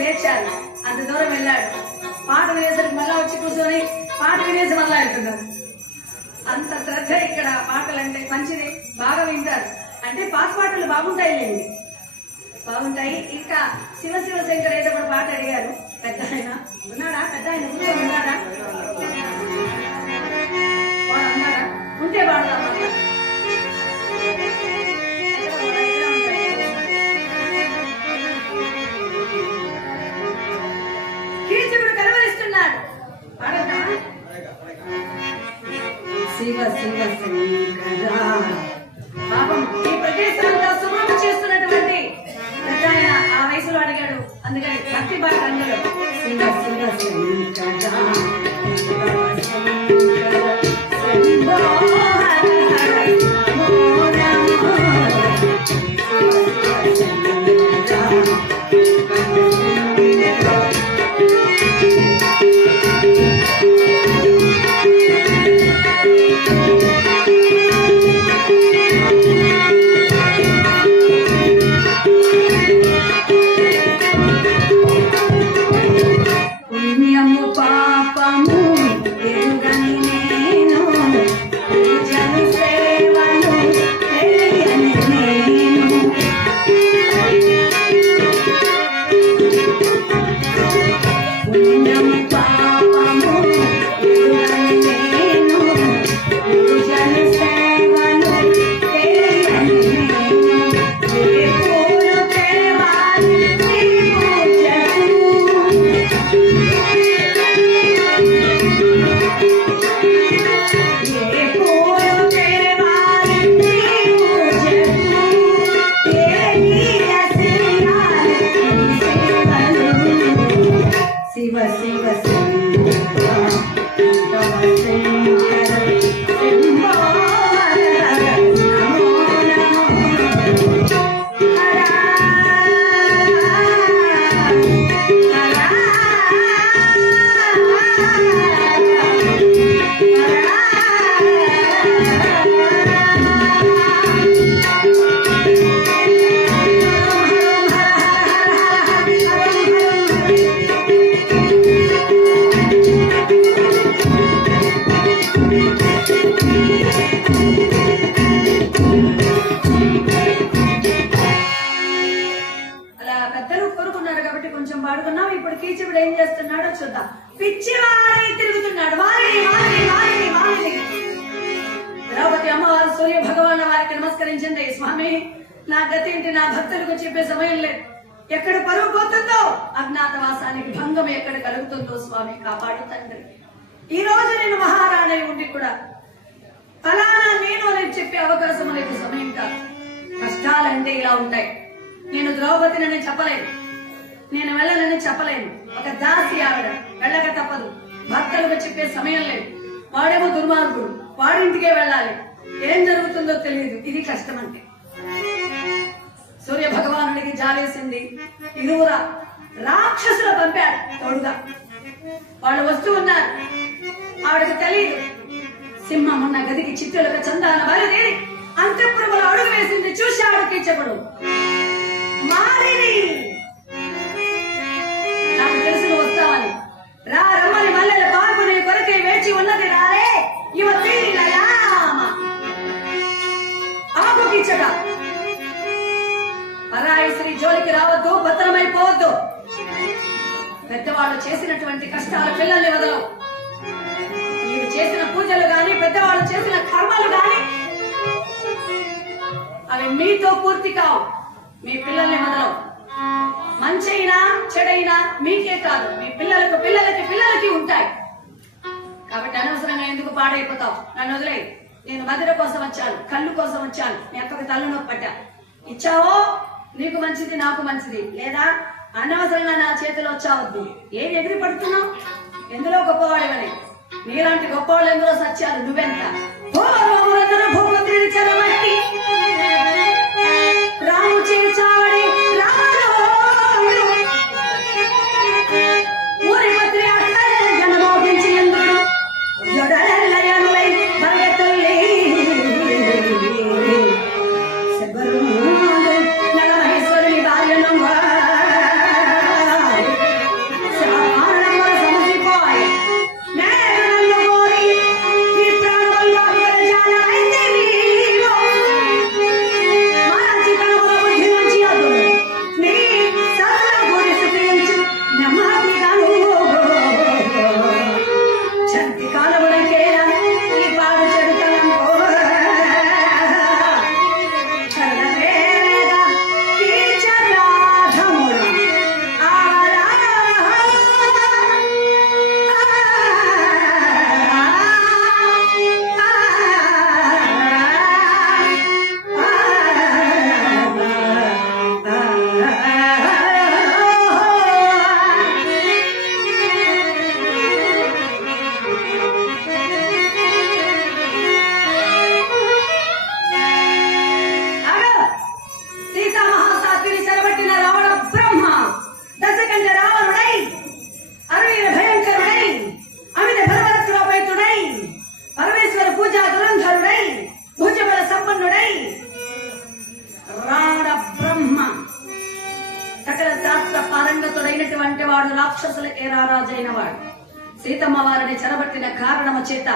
లేచారు, అంత దూరం వెళ్ళాడు. పాట వినేసరికి మళ్ళా వచ్చి కూర్చొని పాట వినేసి మళ్ళా వెళ్తున్నారు. అంత శ్రద్ధ ఇక్కడ పాటలంటే మంచిది, బాగా వింటారు. అంటే పాత పాటలు బాగుంటాయిలేండి, బాగుంటాయి. ఇంకా శివ శివ శంకర్ ఏదో కూడా పాట అడిగారు. పెద్ద ఆయన ఉన్నాడా? పెద్ద ఆయన కూర్చొని ఉన్నాడా? వాడు అన్నాడా? ఉంటే వాడదా? కీచకుడు కలవరిస్తున్నాడు, పాడదా? శివ శివ శంకర. పాపం ఈ ప్రదేశంలో శుభ్రం చేస్తున్నటువంటి పెద్ద ఆయన ఆ వయసులో అడిగాడు, అందుకని భక్తి పాట అందులో శివ శివ శంకర పాడుకున్నాం. ఇప్పుడు కీచకుడు ఏం చేస్తున్నాడో చూద్దాం. పిచ్చివాడై తిరుగుతున్నాడు, వారిని ద్రౌపది అమ్మవారు సూర్య భగవాన్ వారికి నమస్కరించింది. స్వామి, నా గతి ఏంటి? నా భక్తులకు చెప్పే సమయం లేదు. ఎక్కడ పరువు పోతుందో, అజ్ఞాతవాసానికి భంగం ఎక్కడ కలుగుతుందో స్వామి కాపాడు తండ్రి. ఈ రోజు నేను మహారాణి ఉండి కూడా ఫలానా నేను అని చెప్పే అవకాశం అనేది సమయం కాదు. కష్టాలంటే ఇలా ఉంటాయి. నేను ద్రౌపదిని చెప్పలేను, నేను వెళ్ళనని చెప్పలేను. ఒక దాసి ఆవిడ, వెళ్ళక తప్పదు. భర్తలకు చెప్పే సమయం లేదు. వాడేమో దుర్మార్గుడు, వాడింటికే వెళ్ళాలి. ఏం జరుగుతుందో తెలియదు. ఇది కష్టం అంటే. సూర్య భగవానుడికి జాలేసింది. ఇరువుర రాక్షసులు పంపాడు తోడుగా. వాళ్ళు వస్తూ ఉన్నారు. ఆవిడకు తెలియదు. సింహం ఉన్న గదికి చిట్టులుగా చందాన బయలుదేరి అంతఃపురంలో అడుగు వేసింది. చూశాడు కీచకుడు. మారిని, నాకు తెలుసు నువ్వు వస్తావని. రా రమ్మని మల్లెల పాల్గొని కొరకై వేచి ఉన్నది. రాలే యువతి ఆపు కీచక. పరాయి స్త్రీ జోలికి రావద్దు, భద్రమైపోవద్దు. పెద్దవాళ్ళు చేసినటువంటి కష్టాలు పిల్లల్ని వదలవు. మీరు చేసిన పూజలు గాని, పెద్దవాళ్ళు చేసిన కర్మలు గాని అవి మీతో పూర్తి కావు. మీ పిల్లల్ని వదలవు. మంచైనా చెడైనా మీకే కాదు, మీ పిల్లలకి ఉంటాయి. కాబట్టి అనవసరంగా ఎందుకు పాడైపోతావు? నన్ను వదిలే. నేను మధుర కోసం వచ్చాను, కళ్ళు కోసం వచ్చాను. మీ అక్కకు తల్లునొప్పి పట్టా. ఇచ్చావో నీకు మంచిది, నాకు మంచిది. లేదా అనవసరంగా నా చేతిలో వచ్చావద్దు. ఏం ఎగిరి పడుతున్నావు? ఎందులో గొప్పవాడివని. నీలాంటి గొప్పవాళ్ళు ఎందులో సత్యాలు. నువ్వెంత భూపతిని చెరమట్టి రాము చేచావడి ఊరి పత్రి జనమోహించి ఎందుకు జొడలయనులై భగతుల్లి నలమహేశ్వరుని భార్యను అస్త్ర పారంగతుడైనటువంటి వాడు, రాక్షసులకే రారాజైన వాడు. సీతమ్మ వారిని చెరబట్టిన కారణము చేత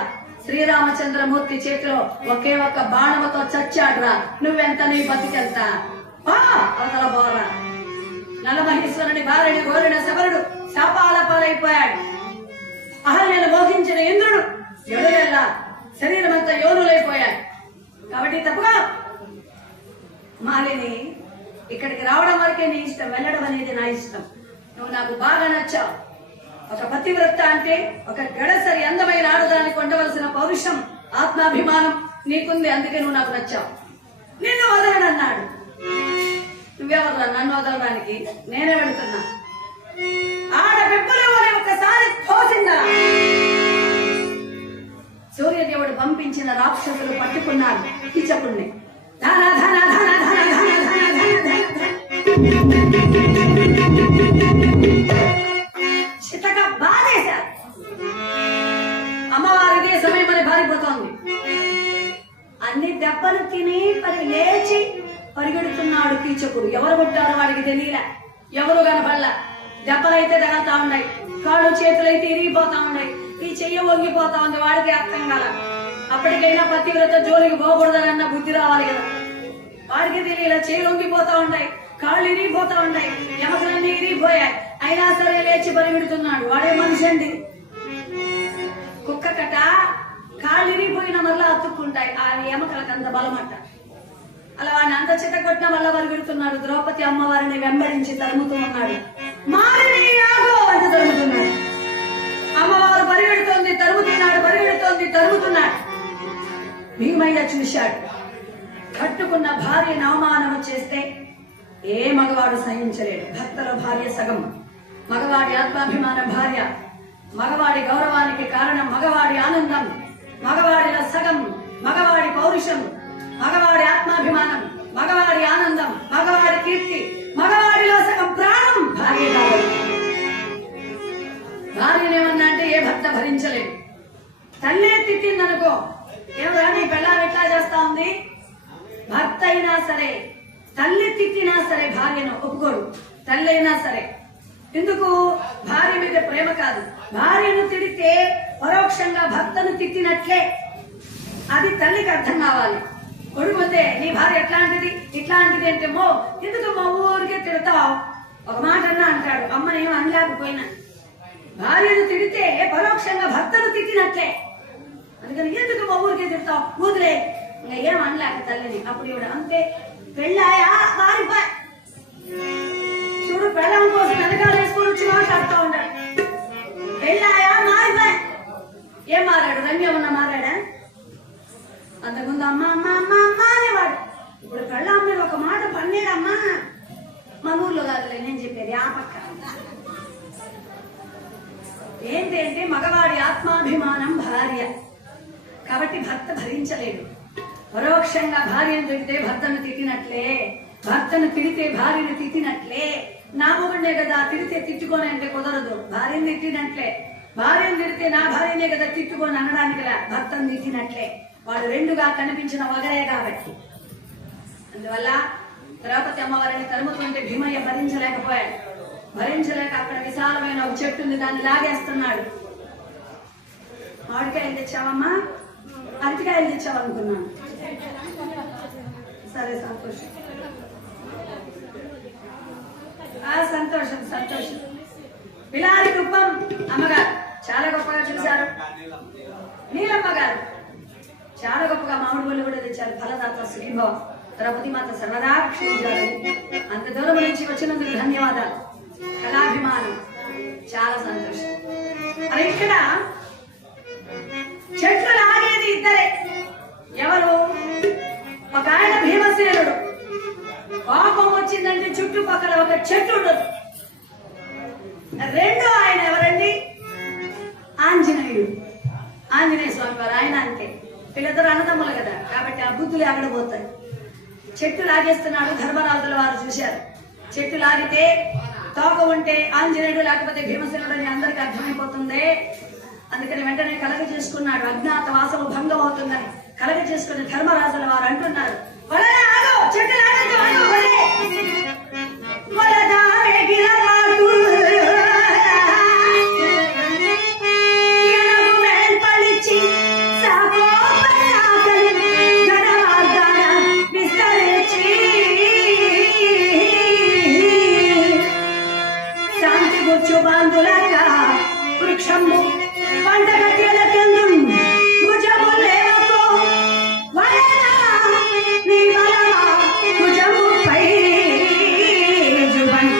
శ్రీరామచంద్రమూర్తి చేతిలో ఒకే ఒక్క బాణముతో చచ్చాడురా. నువ్వెంత, నీ బతికెంత? అవతల బోరా. నలమహేశ్వరుని భార్యని గోరిన శబరుడు శాపాల పాలైపోయాడు. అహల్యను మోహించిన ఇంద్రుడు ఎడులెల్లా శరీరమంతా యోనులైపోయాడు. కాబట్టి తప్పుగా మాలిని, ఇక్కడికి రావడం వరకే నీ ఇష్టం, వెళ్ళడం అనేది నా ఇష్టం. నువ్వు నాకు బాగా నచ్చావు. ఒక పతివ్రత అంటే ఒక గడసరి అందమైన ఆడదానికి ఉండవలసిన పౌరుషం, ఆత్మాభిమానం నీకుంది. అందుకే నువ్వు నాకు నచ్చావు. నిన్ను వదలనన్నాడు. నువ్వెవరు నన్ను వదలడానికి? నేనే వెళుతున్నా. ఆడబిబ్బలు ఒకసారి తోసిందా. సూర్యదేవుడు పంపించిన రాక్షసులు పట్టుకున్నారు కీచకుణ్ణి. ధన ధన ధన ధన ధన ధన చితక బాధేశారు. అమ్మవారిదే సమయమని పారిపోతోంది. అన్ని దెబ్బలు తిని లేచి పరిగెడుతున్నాడు కీచకుడు. ఎవరు కొట్టారో వాడికి తెలియలే, ఎవరు కనపడలా. దెబ్బలైతే తగలుతా ఉన్నాయి, కాళ్ళు చేతులైతే ఇరిగిపోతా ఉన్నాయి, ఈ చెయ్యి వంగిపోతా ఉంది. వాడికి అర్థం కాల. అప్పటికైనా పతివ్రత జోలికి పోకూడదనన్న బుద్ధి రావాలి కదా. వాడికి తెలియలే, చెయ్యి వంగిపోతా ఉన్నాయి, కాళ్ళు ఇరిగిపోతా ఉన్నాయి, ఎమకలన్నీ ఇరిగిపోయాయి. అయినా సరే లేచి పరిగెడుతున్నాడు. వాడే మనిషి అండి. కుక్క కట కాళ్ళు ఇరిగిపోయిన మళ్ళా అతుక్కుంటాయి. ఆ ఎమకలకు అంత బలమట. అలా వాడిని అంత చిత్త కొట్టిన వల్ల పరిగెడుతున్నాడు. ద్రౌపది అమ్మవారిని వెంబడించి తరుముతూ ఉన్నాడు. అంత తరుముతున్నాడు. అమ్మవారు పరిగెడుతోంది, తరుముతున్నాడు, పరిగెడుతోంది, తరుముతున్నాడు. భీమయ్య చూశాడు. కట్టుకున్న భార్యను అవమానము చేస్తే ఏ మగవాడు సహించలేడు. భర్తల భార్య సగం, మగవాడి ఆత్మాభిమాన భార్య, మగవాడి గౌరవానికి కారణం, మగవాడి ఆనందం, మగవాడిలో సగం, మగవాడి పౌరుషం, మగవాడి ఆత్మాభిమానం, మగవాడి ఆనందం, మగవాడి కీర్తి, మగవాడిలో సగం ప్రాణం భార్య కావాలి. భార్యనేమన్నా అంటే ఏ భర్త భరించలేడు. తల్లే తిట్టిందనుకో, ఏమరా నీ పెళ్ళాం ఎట్లా చేస్తా ఉంది. భర్త అయినా సరే, తల్లి తిట్టినా సరే భార్యను ఒప్పుకోడు. తల్లి అయినా సరే. ఎందుకు? భార్య మీద ప్రేమ కాదు. భార్యను తిడితే పరోక్షంగా భర్తను తిట్టినట్లే. అది తల్లికి అర్థం కావాలి. కొడుకుందే నీ భార్య ఎట్లాంటిది ఇట్లాంటిది అంటే, మో ఎందుకు మా ఊరికే తిడతావు, ఒక మాట అన్నా అంటాడు. అమ్మనేమో అనలేకపోయినా. భార్యను తిడితే పరోక్షంగా భర్తను తిట్టినట్లే. అందుకని ఎందుకు మా ఊరికే తిడతావు, ఊదిలే, ఇంకా ఏం అనలేక తల్లిని. అప్పుడు ఇవిడ అంతే, పెళ్ళాయా మారిపోయి చూడు, పెళ్ళం కోసం వెనకాల వేసుకొని వచ్చి మాట్లాడుతూ ఉంటాడు. పెళ్ళాయా మారిపోయి. ఏం మారాడు? రమ్య ఉన్న మారాడా? అంతకుముందు అమ్మ అమ్మ అమ్మ అమ్మ అనేవాడు. ఇప్పుడు పెళ్ళాం మీద ఒక మాట పన్నేడమ్మా. మన ఊర్లో కాదులే నేను చెప్పేది, ఆ పక్క. ఏంటి అంటే మగవాడి ఆత్మాభిమానం భార్య. కాబట్టి భర్త భరించలేడు. పరోక్షంగా భార్యను తిడితే భర్తను తిట్టినట్లే, భర్తను తిడితే భార్యను తిట్టినట్లే. నా మొగుడే కదా తిడితే తిట్టుకోని అంటే కుదరదు. భార్యను తిట్టినట్లే. భార్యను తిడితే నా భార్యనే కదా తిట్టుకొని అనడానికి భర్తను తిట్టినట్లే. వాడు రెండుగా కనిపించిన వగరే కాబట్టి. అందువల్ల ద్రౌపది అమ్మవారిని తరుముతుంటే భీమయ్య భరించలేకపోయాడు. భరించలేక అక్కడ విశాలమైన ఒక చెట్టు ఉంది, దాన్ని లాగేస్తున్నాడు. మామిడికాయలు తెచ్చావమ్మా, అరటికాయలు తెచ్చావనుకున్నాను. సరే సంతోషం, సంతోషం సంతోషం. పిలారి కుప్పం అమ్మగారు చాలా గొప్పగా చూశారు. నీలమ్మ గారు చాలా గొప్పగా మామిడి పళ్ళు కూడా తెచ్చారు. ఫలదాత శ్రీభావ ద్రౌపది మాత సర్వదా క్షమించారు. అంత దూరం నుంచి వచ్చినందుకు ధన్యవాదాలు. కళాభిమానం చాలా సంతోషం. మరి ఇక్కడ చెట్లు లాగేది ఇద్దరే. ఎవరు? ఒక ఆయన భీమసేనుడు. కోపం వచ్చిందంటే చుట్టుపక్కల ఒక చెట్టు ఉండదు. రెండో ఆయన ఎవరండి? ఆంజనేయుడు. ఆంజనేయ స్వామి వారు. ఆయన అంతే. వీళ్ళిద్దరు అన్నదమ్ములు కదా, కాబట్టి ఆ బుద్ధులు ఎక్కడ పోతాయి. చెట్టు లాగేస్తున్నాడు. ధర్మరాజుల వారు చూశారు. చెట్టు లాగితే తోక ఉంటే ఆంజనేయుడు లేకపోతే భీమసేనుడు అని అందరికి అర్థమైపోతుంది. అందుకని వెంటనే కలగ చేసుకున్నాడు. అజ్ఞాత వాసము భంగం అవుతుందని కలగ చేసుకుని ధర్మరాజుల వారు అంటున్నారు, చెట్టు కూర్చు బాంధులక వృక్షము పంట కట్టెలకెందు భుజము లేవకో వలనా నీ బలమా భుజము పై జుబన్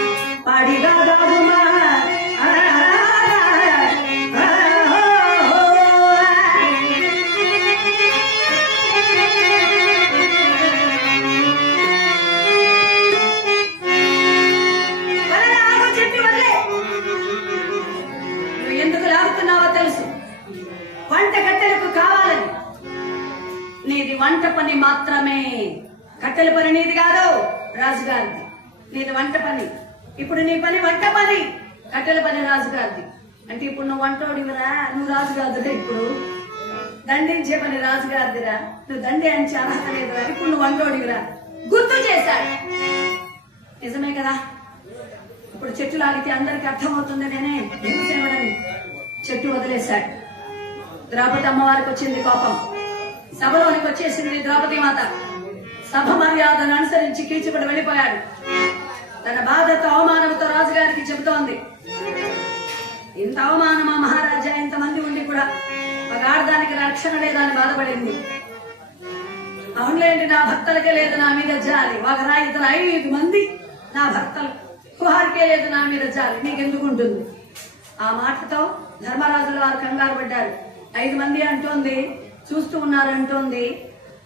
పాడిగా గాగుమా వంట కట్టెలకు కావాలని నీది వంట పని మాత్రమే. కట్టెల పని నీది కాదు, రాజుగారిది. నీది వంట పని. ఇప్పుడు నీ పని వంట పని, కట్టెల పని రాజుగారిది. అంటే ఇప్పుడు నువ్వు వంటోడివిరా, నువ్వు రాజు కాదురా. ఇప్పుడు దండించే పని రాజుగారిదిరా, నువ్వు దండి అంచే అర్హత లేదురా. ఇప్పుడు నువ్వు వంటోడివిరా గుర్తు చేశాడు. నిజమే కదా. ఇప్పుడు చెట్టు లాగితే అందరికి అర్థమవుతుంది. నేనే భీమసేనుడని చెట్టు వదిలేశాడు. ద్రౌపది అమ్మవారికి వచ్చింది కోపం. సభలోనికి వచ్చేసింది ద్రౌపది మాత. సభ మర్యాదను అనుసరించి కీచుకుని వెళ్ళిపోయాడు. తన బాధతో అవమానంతో రాజుగారికి చెబుతోంది, ఇంత అవమానమా మహారాజా, ఇంతమంది ఉండి కూడా ఒక ఆడదానికి రక్షణ లేదని బాధపడింది. అవునులేండి, నా భర్తలకే లేదు నా మీద జాలి. ఒకరా ఇతర 5 మంది నా భర్తలు, కుహారికే లేదు నా మీద జాలి, నీకెందుకు ఉంటుంది? ఆ మాటతో ధర్మరాజుల వారు కంగారు పడ్డారు. 5 మంది అంటోంది, చూస్తూ ఉన్నారు అంటోంది.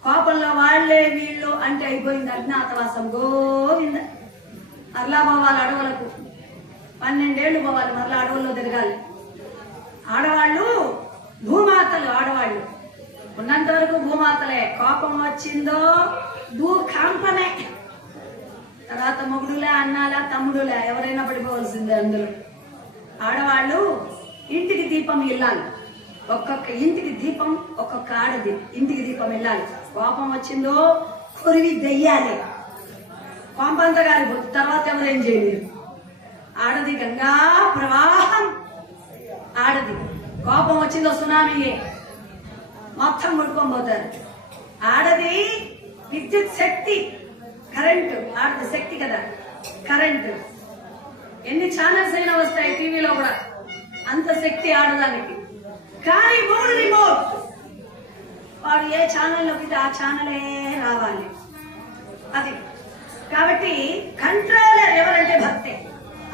కోపంలో వాళ్లే వీళ్ళు అంటే అయిపోయింది. అజ్ఞాతవాసం గోవింద. మరలా పోవాలి అడవులకు. 12 ఏళ్లు పోవాలి, మరలా అడవుల్లో తిరగాలి. ఆడవాళ్ళు భూమాతలు. ఆడవాళ్ళు ఉన్నంత వరకు భూమాతలే. కోపం వచ్చిందో భూకంపనే. తర్వాత మొగుడులే, అన్నాలా, తమ్ముడులే, ఎవరైనా పడిపోవలసిందే అందులో. ఆడవాళ్ళు ఇంటికి దీపం ఇల్లాలి. ఒక్కొక్క ఇంటికి దీపం, ఒక్కొక్క ఆడది ఇంటికి దీపం వెళ్ళాలి. కోపం వచ్చిందో కొరివి దెయ్యాలి. కోపంతా కాలిపోతుంది. తర్వాత ఎవరేం చేయలేరు. ఆడది గంగా ప్రవాహం. ఆడది కోపం వచ్చిందో సునామీయే, మొత్తం కొట్టుకొని పోతారు. ఆడది విద్యుత్ శక్తి, కరెంటు. ఆడది శక్తి కదా, కరెంటు. ఎన్ని ఛానల్స్ అయినా వస్తాయి టీవీలో కూడా, అంత శక్తి ఆడదానికి. కానీ మూడు రిమోట్, వాడు ఏ ఛానల్లోకి ఆ ఛానలే రావాలి. అది కాబట్టి కంట్రోలర్ ఎవరంటే భర్తే.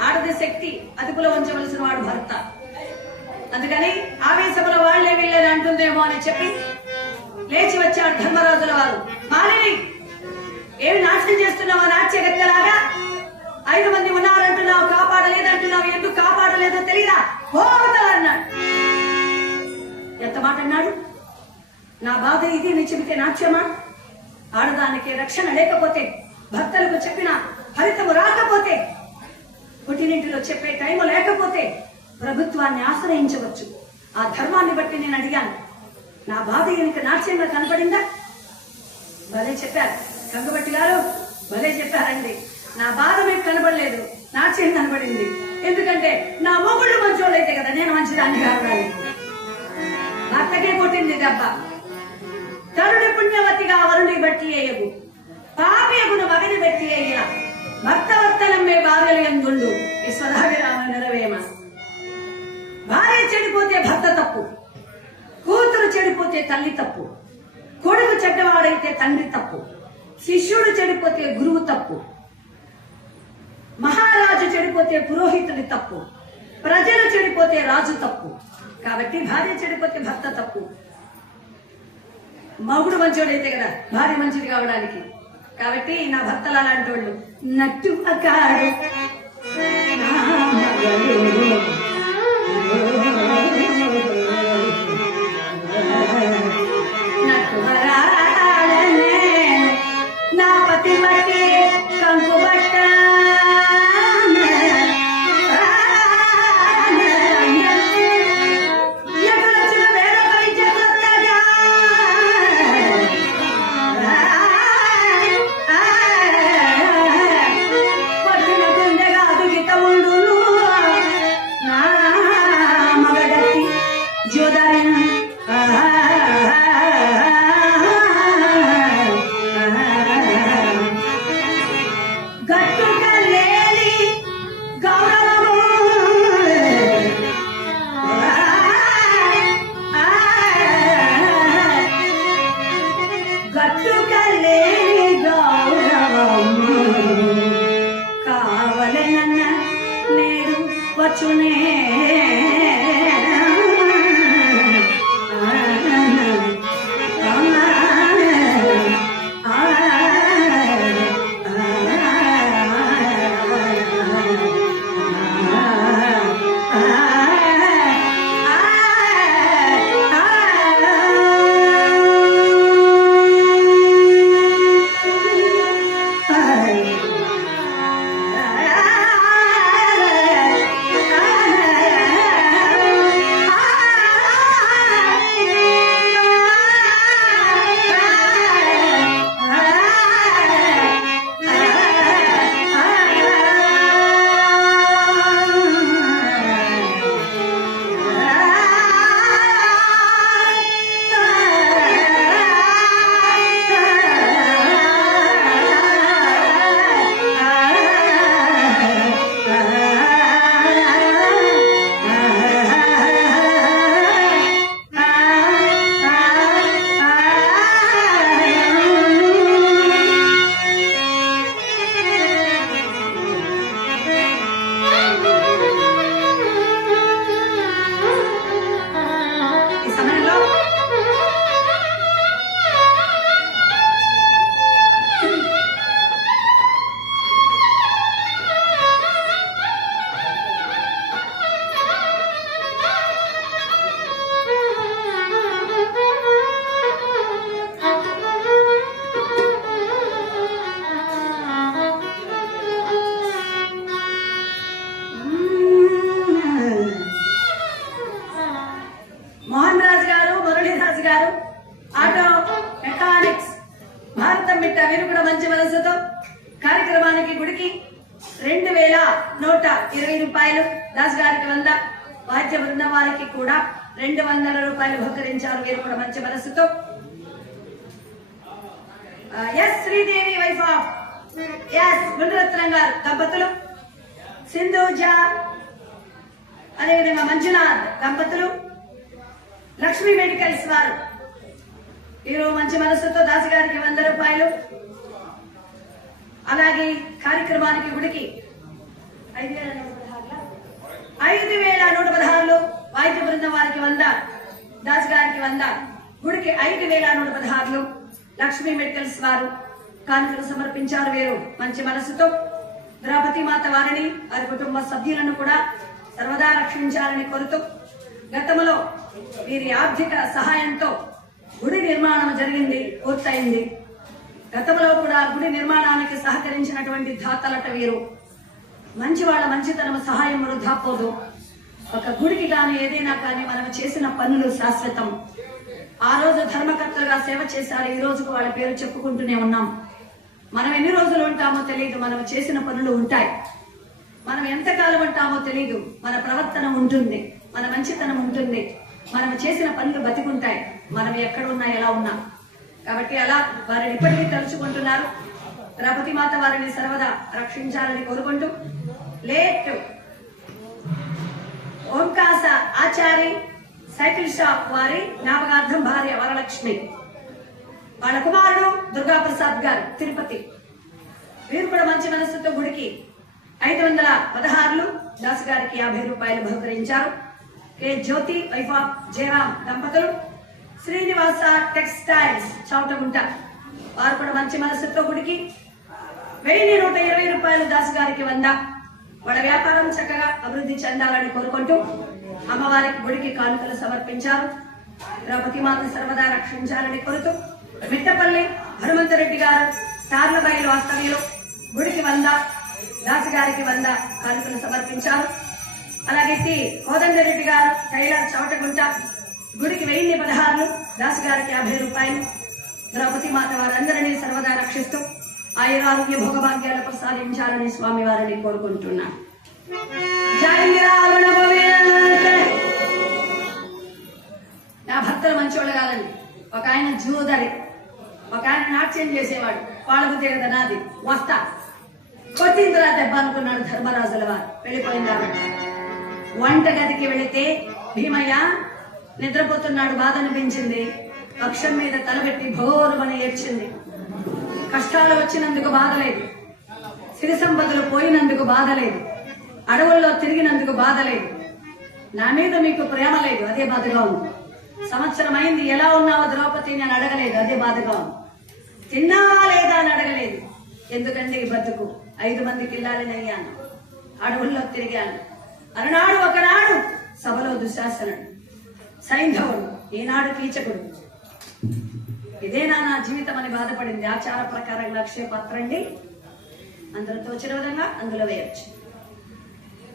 ఆడది శక్తి, అదుపులో ఉంచవలసిన వాడు భర్త. అందుకని ఆవేశంలో వాళ్లే వీళ్ళని అంటుందేమో అని చెప్పి లేచి వచ్చాడు ధర్మరాజుల వారు. మాలిని, ఏమి నాశనం చేస్తున్నావా నాట్యగత్తెలాగా? 5 మంది ఉన్నారంటున్నావు, కాపాడలేదంటున్నావు, ఎందుకు కాపాడలేదో తెలీదా? అన్నాడు. ఎంత మాట అన్నాడు? నా బాధ ఇది అని చెబితే నాట్యమా? ఆడదానికి రక్షణ లేకపోతే, భర్తలకు చెప్పిన ఫలితము రాకపోతే, పుట్టినింటిలో చెప్పే టైము లేకపోతే ప్రభుత్వాన్ని ఆశ్రయించవచ్చు. ఆ ధర్మాన్ని బట్టి నేను అడిగాను, నా బాధ ఈయనకి నాట్యంగా కనపడిందా? భలే చెప్పారు గంగబట్టి గారు, భలే చెప్పారండి. నా బాధ మీకు కనబడలేదు, నాట్యం కనబడింది. ఎందుకంటే నా మొగుళ్ళు మంచోళ్ళు అయితే కదా నేను మంచిదాన్ని కావాలి. భర్తకే కొట్టింది దెబ్బ. తరుడి పుణ్యవతిగా వరుణి బట్టి ఏయగు, పాపేగును మగని బట్టి అయ్య, భర్తవర్తనమ్మే భార్యలు ఎందుండు ఈశ్వరాభిరామ నెరవేమ. భార్య చెడిపోతే భర్త తప్పు, కూతురు చెడిపోతే తల్లి తప్పు, కొడుకు చెడ్డవాడైతే తండ్రి తప్పు, శిష్యుడు చెడిపోతే గురువు తప్పు, మహారాజు చెడిపోతే పురోహితుడి తప్పు, ప్రజలు చెడిపోతే రాజు తప్పు. కాబట్టి భార్య చెడిపోతే భర్త తప్పు. మగుడు మంచోడైతే కదా భార్య మంచిది కావడానికి. కాబట్టి నా భర్తలు అలాంటి వాళ్ళు. నట్టు పకాడు నా పతి బట్టి కంకు బట్ట వచ్చునే ఆటో మెకానిక్స్ భారతం బిడ్డ వీరు కూడా మంచి మనసుతో కార్యక్రమానికి గుడికి 2120 రూపాయలు, దాస్ గారికి 100, వాద్య బృందం వారికి కూడా 200 రూపాయలు బహుకరించారు. వీరు కూడా మంచి మనసుతో. S Sridevi wife of S Gundratnam garu దంపతులు, సింధూజ అదేవిధంగా మంజునాథ్ దంపతులు, లక్ష్మీ మెడికల్స్ వారు వీరు మంచి మనసుతో దాసి గారికి 100 రూపాయలు. అలాగే కార్యక్రమానికి గుడికి 5116 వాయిద్య బృందం వారికి 100, దాస్ గారికి 100, గుడికి 5116 లక్ష్మీ మెడికల్స్ వారు కానుకలు సమర్పించారు. వీరు మంచి మనసుతో ద్రౌపది మాత వారిని వారి కుటుంబ సభ్యులను కూడా సర్వదా రక్షించాలని కోరుతూ గతంలో వీరి ఆర్థిక సహాయంతో గుడి నిర్మాణం జరిగింది, పూర్తయింది. గతంలో కూడా గుడి నిర్మాణానికి సహకరించినటువంటి దాతలట వీరు. మంచి వాళ్ళ మంచితనం సహాయం వృధా పోదు. ఒక గుడికి కానీ ఏదైనా కానీ మనం చేసిన పనులు శాశ్వతం. ఆ రోజు ధర్మకర్తలుగా సేవ చేశారు, ఈ రోజుకు వాళ్ళ పేరు చెప్పుకుంటూనే ఉన్నాం. మనం ఎన్ని రోజులు ఉంటామో తెలియదు, మనం చేసిన పనులు ఉంటాయి. మనం ఎంతకాలం ఉంటామో తెలియదు, మన ప్రవర్తన ఉంటుంది, మన మంచితనం ఉంటుంది, మనం చేసిన పనులు బతికుంటాయి, మనం ఎక్కడ ఉన్నా ఎలా ఉన్నా. కాబట్టి అలా వారిని ఇప్పటికీ తలుచుకుంటున్నారు. ద్రౌపది మాత వారిని సర్వదా రక్షించాలని కోరుకుంటూ లేట్ ఓంకాస ఆచారి సైకిల్ షాప్ వారి జ్ఞాపకార్థం భార్య వరలక్ష్మి, వాళ్ళ కుమారుడు దుర్గాప్రసాద్ గారు తిరుపతి, వీరు కూడా మంచి మనస్సుతో గుడికి 516, దాస్ గారికి 50 రూపాయలు బహుకరించారు. K Jyothi wife of Jayaram దంపతులు, శ్రీనివాస టెక్స్టైల్స్ చౌటగుంట, వారు కూడా మంచి మనస్సుతో గుడికి 1120 రూపాయలు, దాస్ గారికి 100. వాళ్ళ వ్యాపారం చక్కగా అభివృద్ధి చెందాలని కోరుకుంటూ అమ్మవారికి గుడికి కానుకలు సమర్పించారు. ద్రౌపది మాత సర్వదా రక్షించాలని కోరుతూ మిట్టపల్లి హనుమంతరెడ్డి గారు తార్లబైలు వాస్తవ్యులు గుడికి 100, దాస్ గారికి 100 కానుకలు సమర్పించారు. అలాగే టి కోదండరెడ్డి గారు టైలర్ చౌటగుంట, గుడికి 1016, దాస్ గారికి 50 రూపాయలు. ద్రౌపది మాత వారందరినీ సర్వదా రక్షిస్తూ ఆయురారోగ్య భోగభాగ్యాలు ప్రసాదించాలని స్వామి వారిని కోరుకుంటున్నాను. నా భర్తలు మంచోళ్ళు కాదండి. ఒక ఆయన జూదరి, ఒక ఆయన నాట్యం చేసేవాడు, పాడబుద్దే కదా నాది, వస్తా కొట్టిందిరా దెబ్బ అనుకున్నాడు ధర్మరాజుల వారు. వెళ్ళిపోయింది కాబట్టి వంట గదికి వెళితే భీమయ్య నిద్రపోతున్నాడు, బాధ అనిపించింది. పక్షం మీద తలబెట్టి భోరుమని ఏడ్చింది. కష్టాలు వచ్చినందుకు బాధ లేదు, సిరి సంపదలు పోయినందుకు బాధ లేదు. అడవుల్లో తిరిగినందుకు బాధ లేదు, నా మీద మీకు ప్రేమ లేదు, అదే బాధగా ఉంది. సంవత్సరం అయింది, ఎలా ఉన్నావో ద్రౌపది నేను అడగలేదు, అదే బాధగా ఉంది. తిన్నావా లేదా అని అడగలేదు, ఎందుకంటే ఈ బతుకు 5 మందికి ఇల్లాలని అయ్యాను, అడవుల్లో తిరిగాను. అలనాడు ఒకనాడు సభలో దుశ్శాసనుడు, సైంధవుడు, ఈనాడు కీచకుడు. ఇదేనా నా జీవితం అని బాధపడింది. ఆచార ప్రకారంగా అక్షయపాత్రండి అందరూ తోచిన విధంగా అందులో వేయచ్చు.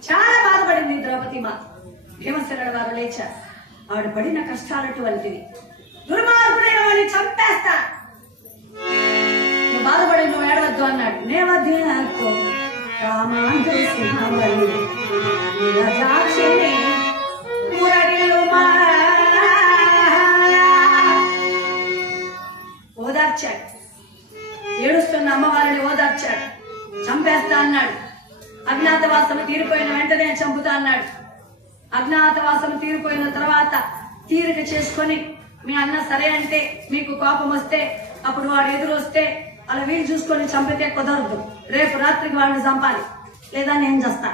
చాలా బాధపడింది ద్రౌపది మాత. భీమసేనుడు వారు లేచారు. ఆవిడ పడిన కష్టాలటువంటివి. దుర్మార్గుడైన వాడిని చంపేస్తా, నువ్వు బాధపడి నువ్వు ఏడవద్దు అన్నాడు. నేవద్దు రామాంధ్ర సింహమల్లి ఓదార్చాడు. ఏడుస్తున్న అమ్మవారిని ఓదార్చాడు. చంపేస్తా అన్నాడు. అజ్ఞాతవాసం తీరిపోయిన వెంటనే చంపుతా అన్నాడు. అజ్ఞాతవాసం తీరిపోయిన తర్వాత తీరిక చేసుకొని మీ అన్న సరే అంటే మీకు కోపం వస్తే అప్పుడు వాడు ఎదురు వస్తే అలా వీలు చూసుకొని చంపితే కుదరదు. రేపు రాత్రికి వాడిని చంపాలి, లేదా నేను చస్తా.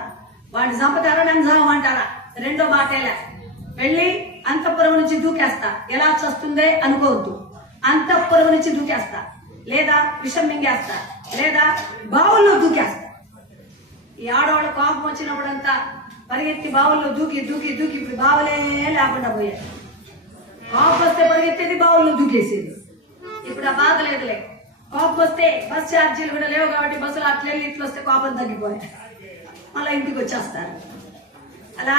వాడిని చంపుతారా నన్ను చంపమంటారా? రెండో మాటేలా. వెళ్ళి అంతఃపురం నుంచి దూకేస్తా. ఎలా చస్తుందే అనుకోవద్దు. అంతఃపురం నుంచి దూకేస్తా, లేదా విషం మింగేస్తా, లేదా బావుల్లో దూకేస్తా. ఈ ఆడవాళ్ళ కోపం వచ్చినప్పుడంతా పరిగెత్తి బావుల్లో దూకి దూకి దూకి ఇప్పుడు బావులే లేకుండా పోయారు. కోపం వస్తే పరిగెత్తేది, బావుల్లో దూకేసేది. ఇప్పుడు ఆ బాధ లేదులే. కోపం వస్తే బస్ ఛార్జీలు కూడా లేవు కాబట్టి బస్సులు అట్లెళ్ళి ఇట్లా వస్తే కోపం తగ్గిపోయాయి, మళ్ళీ ఇంటికి వచ్చేస్తారు. అలా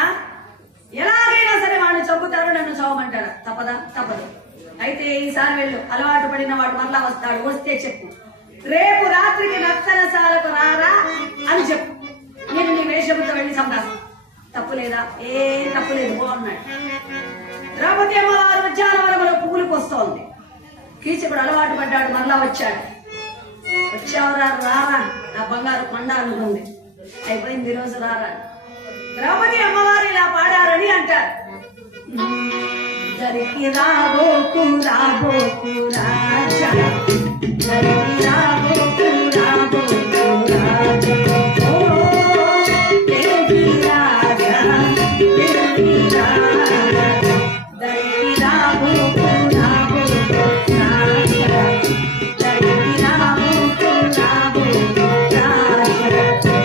ఎలాగైనా సరే వాడిని చంపుతారు, నన్ను చంపమంటారు. తప్పదా? తప్పదు. అయితే ఈసారి వెళ్ళు, అలవాటు పడిన వాడు మరలా వస్తాడు. వస్తే చెప్పు, రేపు రాత్రికి నర్తనశాలకు రారా అని చెప్పు. నేను నీ వేషముతో వెళ్ళి చంపేస్తాను. తప్పు లేదా? ఏ తప్పు లేదు, బాగున్నాడు. ద్రౌపది అమ్మవారు ఉద్యానవనంలో పువ్వులు పోస్తోంది. కీచకుడు అలవాటు పడ్డాడు, మరలా వచ్చాడు. వచ్చావరా? రారా నా బంగారు కొండ అనుకుంది. అయిపోయింది ఈరోజు రారా. ద్రౌపది అమ్మవారు ఇలా పాడారని అంటారు. దరికి రాబోకు రాబోకు రాజా, దరికి రాబోకు రాబోకు రాజా, ఓ దేవి రాజా, దేవి రాజా, దరికి రాబోకు రాబోకు రాజా, దరికి రాబోకు రాబోకు రాజా.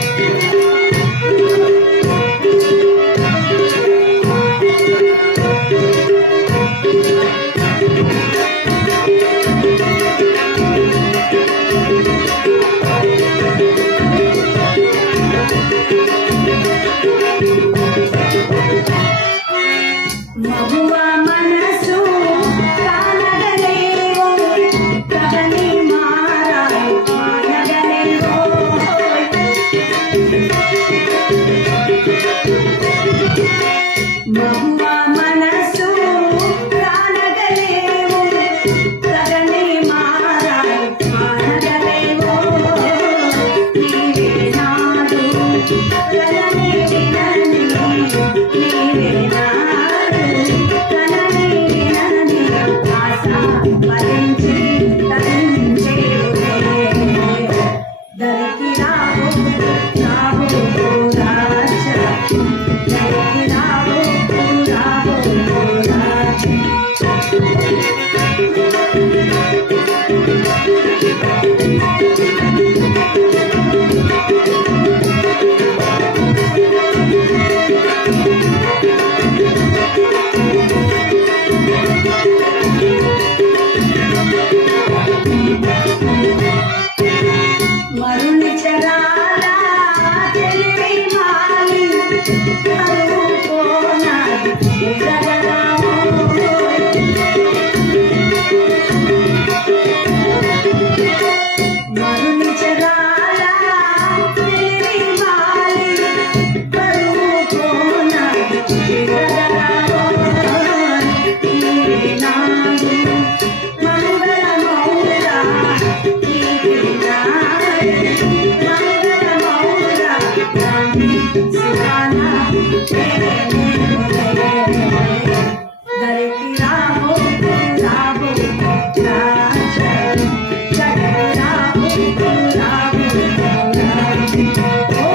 మగువా మనసు కానగలేవో, కదని మారాయి మానగలేవో. మగువా మనసు కానగలేవో, కదని మారాయి మానగలేవో. నీవే నాడు కలని వినని, నీవే నాడు కలని వినని, ఆశ భరించి తరించేవే. దరికి రాబోకు రాబోకు రాజా, దరికి రాబోకు రాబోకు రాజా. మరుని చరాల తెలివి మాలి, కరువు కోనాది ఎడగలమో. మరుని చరాల తెలివి మాలి, కరువు కోనాది ఎడగలమో. నీవే నాడు మంగళ మౌరా, నీవే నాడు మంగళ మౌరా, రాణి సురానా దరికి రాబోకు రాబోకు రాజా, జగతి రాబోకు రాబోకు రాజా, ఓ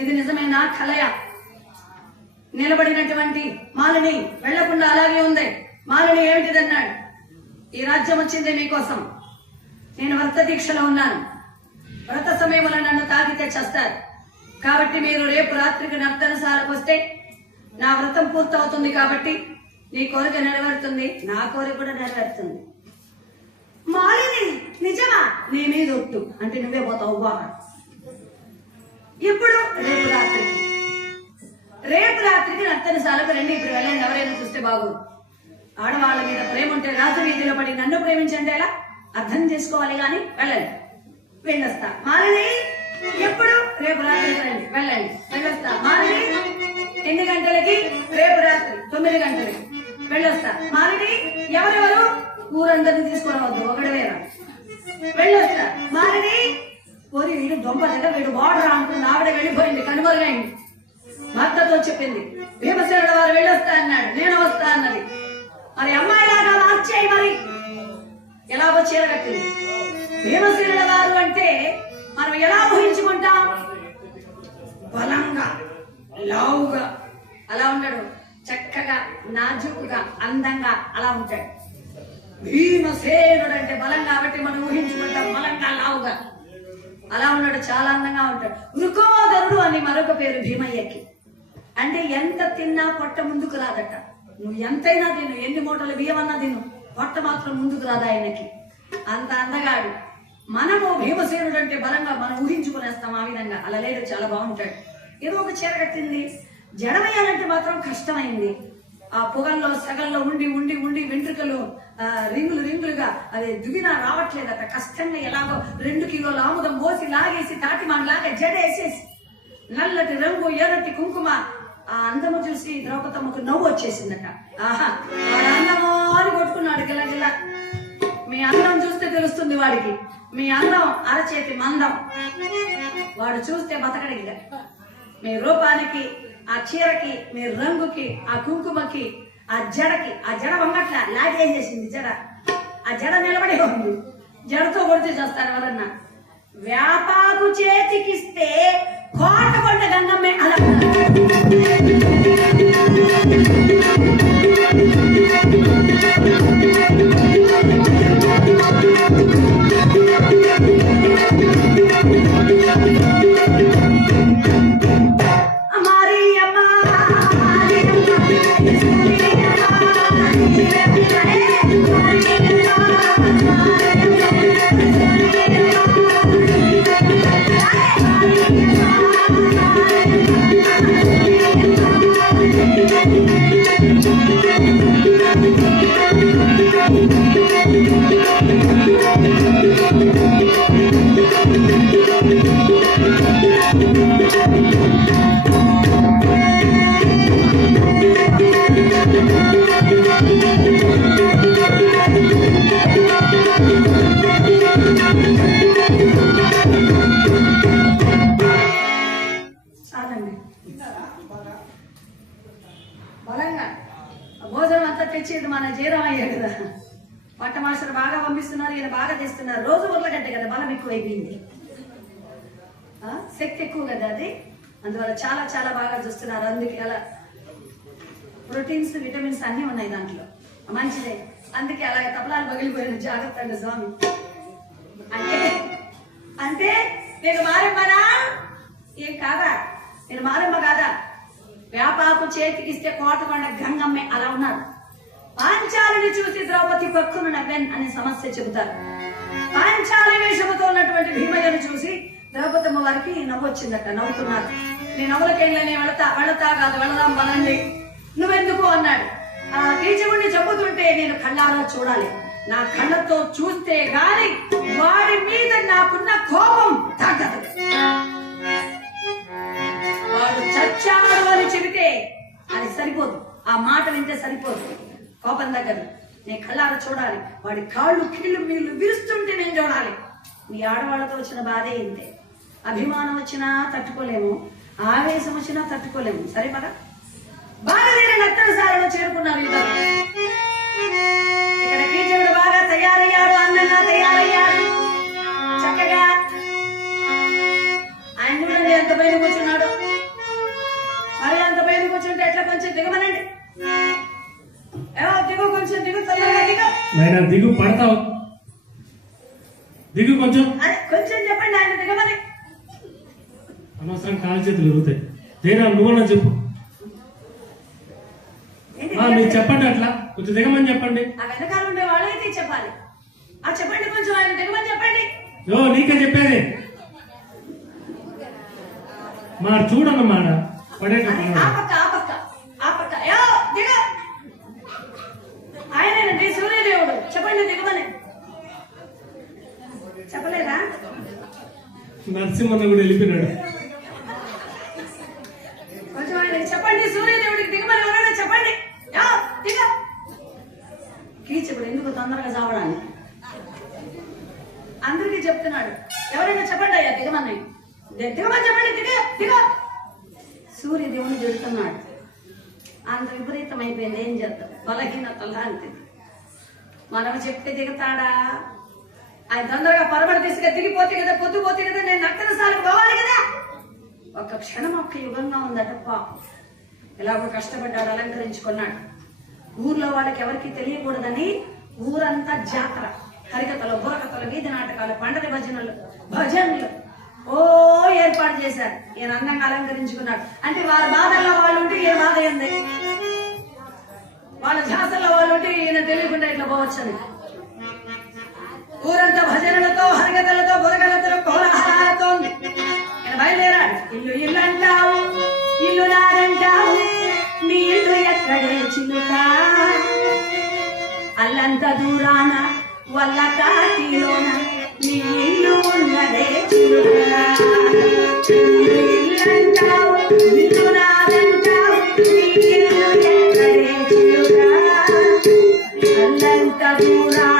ఇది నిజమైన కలయ. నిలబడినటువంటి మాలిని వెళ్లకుండా అలాగే ఉంది. మాలిని ఏమిటిదన్నాడు, ఈ రాజ్యం వచ్చింది మీకోసం, నేను వ్రత దీక్షలో ఉన్నాను, వ్రత సమయంలో నన్ను తాకితే చేస్తారు, కాబట్టి మీరు రేపు రాత్రికి నర్తనశాలకు వస్తే నా వ్రతం పూర్తవుతుంది, కాబట్టి నీ కోరిక నెరవేరుతుంది, నా కోరిక కూడా నెరవేరుతుంది. మాలిని నిజమా, నీ మీద ఒట్టు అంటే నువ్వే పోతావు బాగా. ఇప్పుడు రేపు రాత్రికి నర్తనశాలకు రండి, ఇప్పుడు వెళ్ళండి, ఎవరైనా చూస్తే బాగోదు. ఆడవాళ్ళ మీద ప్రేమ ఉంటే రాజు వీధిలో పడి నన్ను ప్రేమించండి ఎలా అర్థం చేసుకోవాలి, గాని వెళ్ళండి, వెళ్ళొస్తా. మాలిని ఎప్పుడు, రేపు రాత్రి రండి, వెళ్ళండి, వెళ్ళొస్తా. మాలిని ఎన్ని గంటలకి, రేపు రాత్రి 9 గంటలకి వెళ్ళొస్తా. మాలిని ఎవరెవరు, ఊరందరినీ తీసుకురావద్దు, ఒకటి రా, వెళ్ళొస్తా. మాలిని పోరి వీడు దొంగ దగ్గర వీడు బార్డర్ అనుకుని ఆవిడ వెళ్ళిపోయింది, కనుమరుగైంది. భర్తతో చెప్పింది, భీమసేనుడు వారు వెళ్ళొస్తా అన్నాడు, నేను వస్తా అన్నది. మరి అమ్మాయిలాగా మార్చేయి, మరి ఎలాగో చీర కట్టింది. భీమసేనుడు వారు అంటే మనం ఎలా ఊహించుకుంటాం, బలంగా లావుగా అలా ఉండడు, చక్కగా నాజుకుగా అందంగా అలా ఉంటాడు. భీమసేనుడు అంటే బలం కాబట్టి మనం ఊహించుకుంటాం, బలంగా లావుగా అలా ఉన్నాడు, చాలా అందంగా ఉంటాడు. వృకోదరుడు అని మరొక పేరు భీమయ్యకి. అంటే ఎంత తిన్నా పొట్ట ముందుకు రాదట, నువ్వు ఎంతైనా తిను, ఎన్ని మూటలు బియ్యమన్నా తిను, పొట్ట మాత్రం ముందుకు రాదు ఆయనకి, అంత అందగాడు. మనము భీమసేనుడు అంటే బలంగా మనం ఊహించుకునేస్తాం, ఆ విధంగా అలా లేదు, చాలా బాగుంటాడు. ఏదో ఒక చీర కట్టింది, జడమయ్యాలంటే మాత్రం కష్టమైంది. ఆ పొగల్లో సగల్లో ఉండి ఉండి ఉండి వెంట్రుకలు రింగులుగా అది దుగినా రావట్లేదట, కష్టంగా ఎలాగో 2 కిలోల ఆముదం పోసి లాగేసి తాటిమాన్లాగా జడ వేసేసి నల్లటి రంగు ఎర్రటి కుంకుమ ఆ అందము చూసి ద్రౌపదమ్మకు నవ్వు వచ్చేసిందట. ఆహా, వాడు అందమో అని కొట్టుకున్నాడు గిల్లగిల్ల. మీ అందం చూస్తే తెలుస్తుంది వాడికి, మీ అందం అరచేతి మందం, వాడు చూస్తే బతకడిగా. మీ రూపానికి, ఆ చీరకి, మీ రంగుకి, ఆ కుంకుమకి, ఆ జడకి, ఆ జడ వంగట్ల లాగేం చేసింది జడ, ఆ జడ నిలబడి ఉంది, జడతో కొడితే చేస్తారు ఎవరన్నా. వ్యాపాకు చేతికిస్తే కోట కొండ గంగమ్మే అలా బలంగా భోజనం అంతా తెచ్చేది మన జీరమయ్యే కదా. పట్ట మాస్టర్ బాగా పంపిస్తున్నారు, ఈయన బాగా తెస్తున్నారు. రోజు ఉర్లగడ్డ కదా, బలం ఎక్కువ అయిపోయింది, శక్తి ఎక్కువ కదా అది, అందువల్ల చాలా చాలా బాగా చూస్తున్నారు. అందుకే అలా ప్రోటీన్స్ విటమిన్స్ అన్ని ఉన్నాయి దాంట్లో, మంచిదే. అందుకే అలాగే తపలాలు పగిలిపోయిన జాగ్రత్త అండి స్వామి. అంటే అంటే నేను మారమ్మనా, ఏం కాదా, నేను మారమ్మ కాదా. వేపాకు చేతికిస్తే కోటకొండ గంగమ్మే అలా ఉన్నారు. పాంచాలిని చూసి ద్రౌపది పక్కును నవ్వెన్ అనే సమస్య చెబుతారు. పాంచాలి వేషముతో ఉన్నటువంటి భీమయ్యను చూసి ద్రౌపదమ్మ వారికి నవ్వు వచ్చిందట, నవ్వుతున్నారు. నేను నవ్వులకెళ్ళని వెళతా కాదు, వెళదాం పదండి, నువ్వెందుకు అన్నాడు. ఆ కీచకుడిని చెబుతుంటే నేను కళ్ళారా చూడాలి, నా కళ్ళతో చూస్తే గాని వాడి మీద నాకున్న కోపం తగ్గదు. వచ్చాడు అని చెబితే అది సరిపోదు, ఆ మాట వింటే సరిపోదు. కోపం దగ్గర నీ కళ్ళారా చూడాలి, వాడి కాళ్ళు కీళ్ళు మీళ్ళు విరుస్తుంటే నేను చూడాలి. మీ ఆడవాళ్ళతో వచ్చిన బాధే ఇంతే. అభిమానం వచ్చినా తట్టుకోలేము, ఆవేశం వచ్చినా తట్టుకోలేము. సరే పద. బాగా నర్తనశాలలో చేరుకున్నారు ఇద్దరు. ఇక్కడ కీచకుడు బాగా తయారయ్యాడు, అందంగా తయారయ్యాడు. చక్కగా ఆయన చూడండి ఎంత పైన కూర్చున్నాడు. మరి అంత పైన కూర్చుంటే ఎట్లా, కొంచెం దిగమనండి. దిగు, కొంచెం దిగు, తొందరగా దిగు. దిగు, పడతావు. దిగు కొంచెం, కొంచెం చెప్పండి ఆయన దిగమని. అనవసరం కాలు చేతులు ఎరుగుతాయి. దేనా నువ్వన్నా చెప్పు. మీరు చెప్పండి, అట్లా కొంచెం దిగమని చెప్పండి. ఆ వెనకాల ఉండే వాళ్ళైతే చెప్పాలి. ఆ చెప్పండి, కొంచెం ఆయన దిగమని చెప్పండి. నీకే చెప్పేది. మా చూడన్న మాట పడే ఆయనండి సూర్యదేవుడు. చెప్పండి దిగమని. చెప్పలేదా? నరసింహన్న కూడా వెళ్ళిపోయినాడు. కొంచెం ఆయన చెప్పండి, సూర్యదేవుడికి దిగమని ఎవరైనా చెప్పండి. దిగ. కీచకుడు ఎందుకు తొందరగా చావడానికి అందరికీ చెప్తున్నాడు. ఎవరైనా చెప్పండి అయ్యా దిగమని. దిగమని చెప్పండి. దిగ దిగ. సూర్యదేవుని జరుగుతున్నాడు. అంత విపరీతం అయిపోయింది. ఏం చేద్దాం, బలహీనత లాంటిది. మనం చెప్తే దిగుతాడా? ఆయన తొందరగా పరబడి తీసుగా దిగిపోతే కదా, పొద్దుపోతే కదా, నేను నర్తనశాలకు పోవాలి కదా. ఒక క్షణం ఒక్క యుగంగా ఉందట. పాపం ఎలాగో కష్టపడ్డాడు, అలంకరించుకున్నాడు. ఊర్లో వాళ్ళకి ఎవరికి తెలియకూడదని ఊరంతా జాతర, హరికథలు, బుర్రకథలు, వీధి నాటకాలు, పండగ భజనలు ఏర్పాటు చేశారు. ఈయన అందంగా అలంకరించుకున్నాడు. అంటే వారి బాధల్లో వాళ్ళు ఉంటే ఈయన బాధ అయింది, వాళ్ళ ఝాసల్లో వాళ్ళు ఉంటే ఈయన తెలియకుండా ఇట్లా పోవచ్చని. ఊరంతా భజనలతో, హరికథలతో, బుర్రకథలతో, కోలాహలాలతో ఉంది. ఈయన బయలుదేరాడు. ఇల్లు ఇల్లు అంటావు, ఇల్లు నాదంటావు, నీ ఇల్లు ఎక్కడే చిలుక, అల్లంత దూరాన వల్ల కాటిలోన నీ ఇల్లు ఉన్నదే చిలుక. ఇల్లు అంటావు,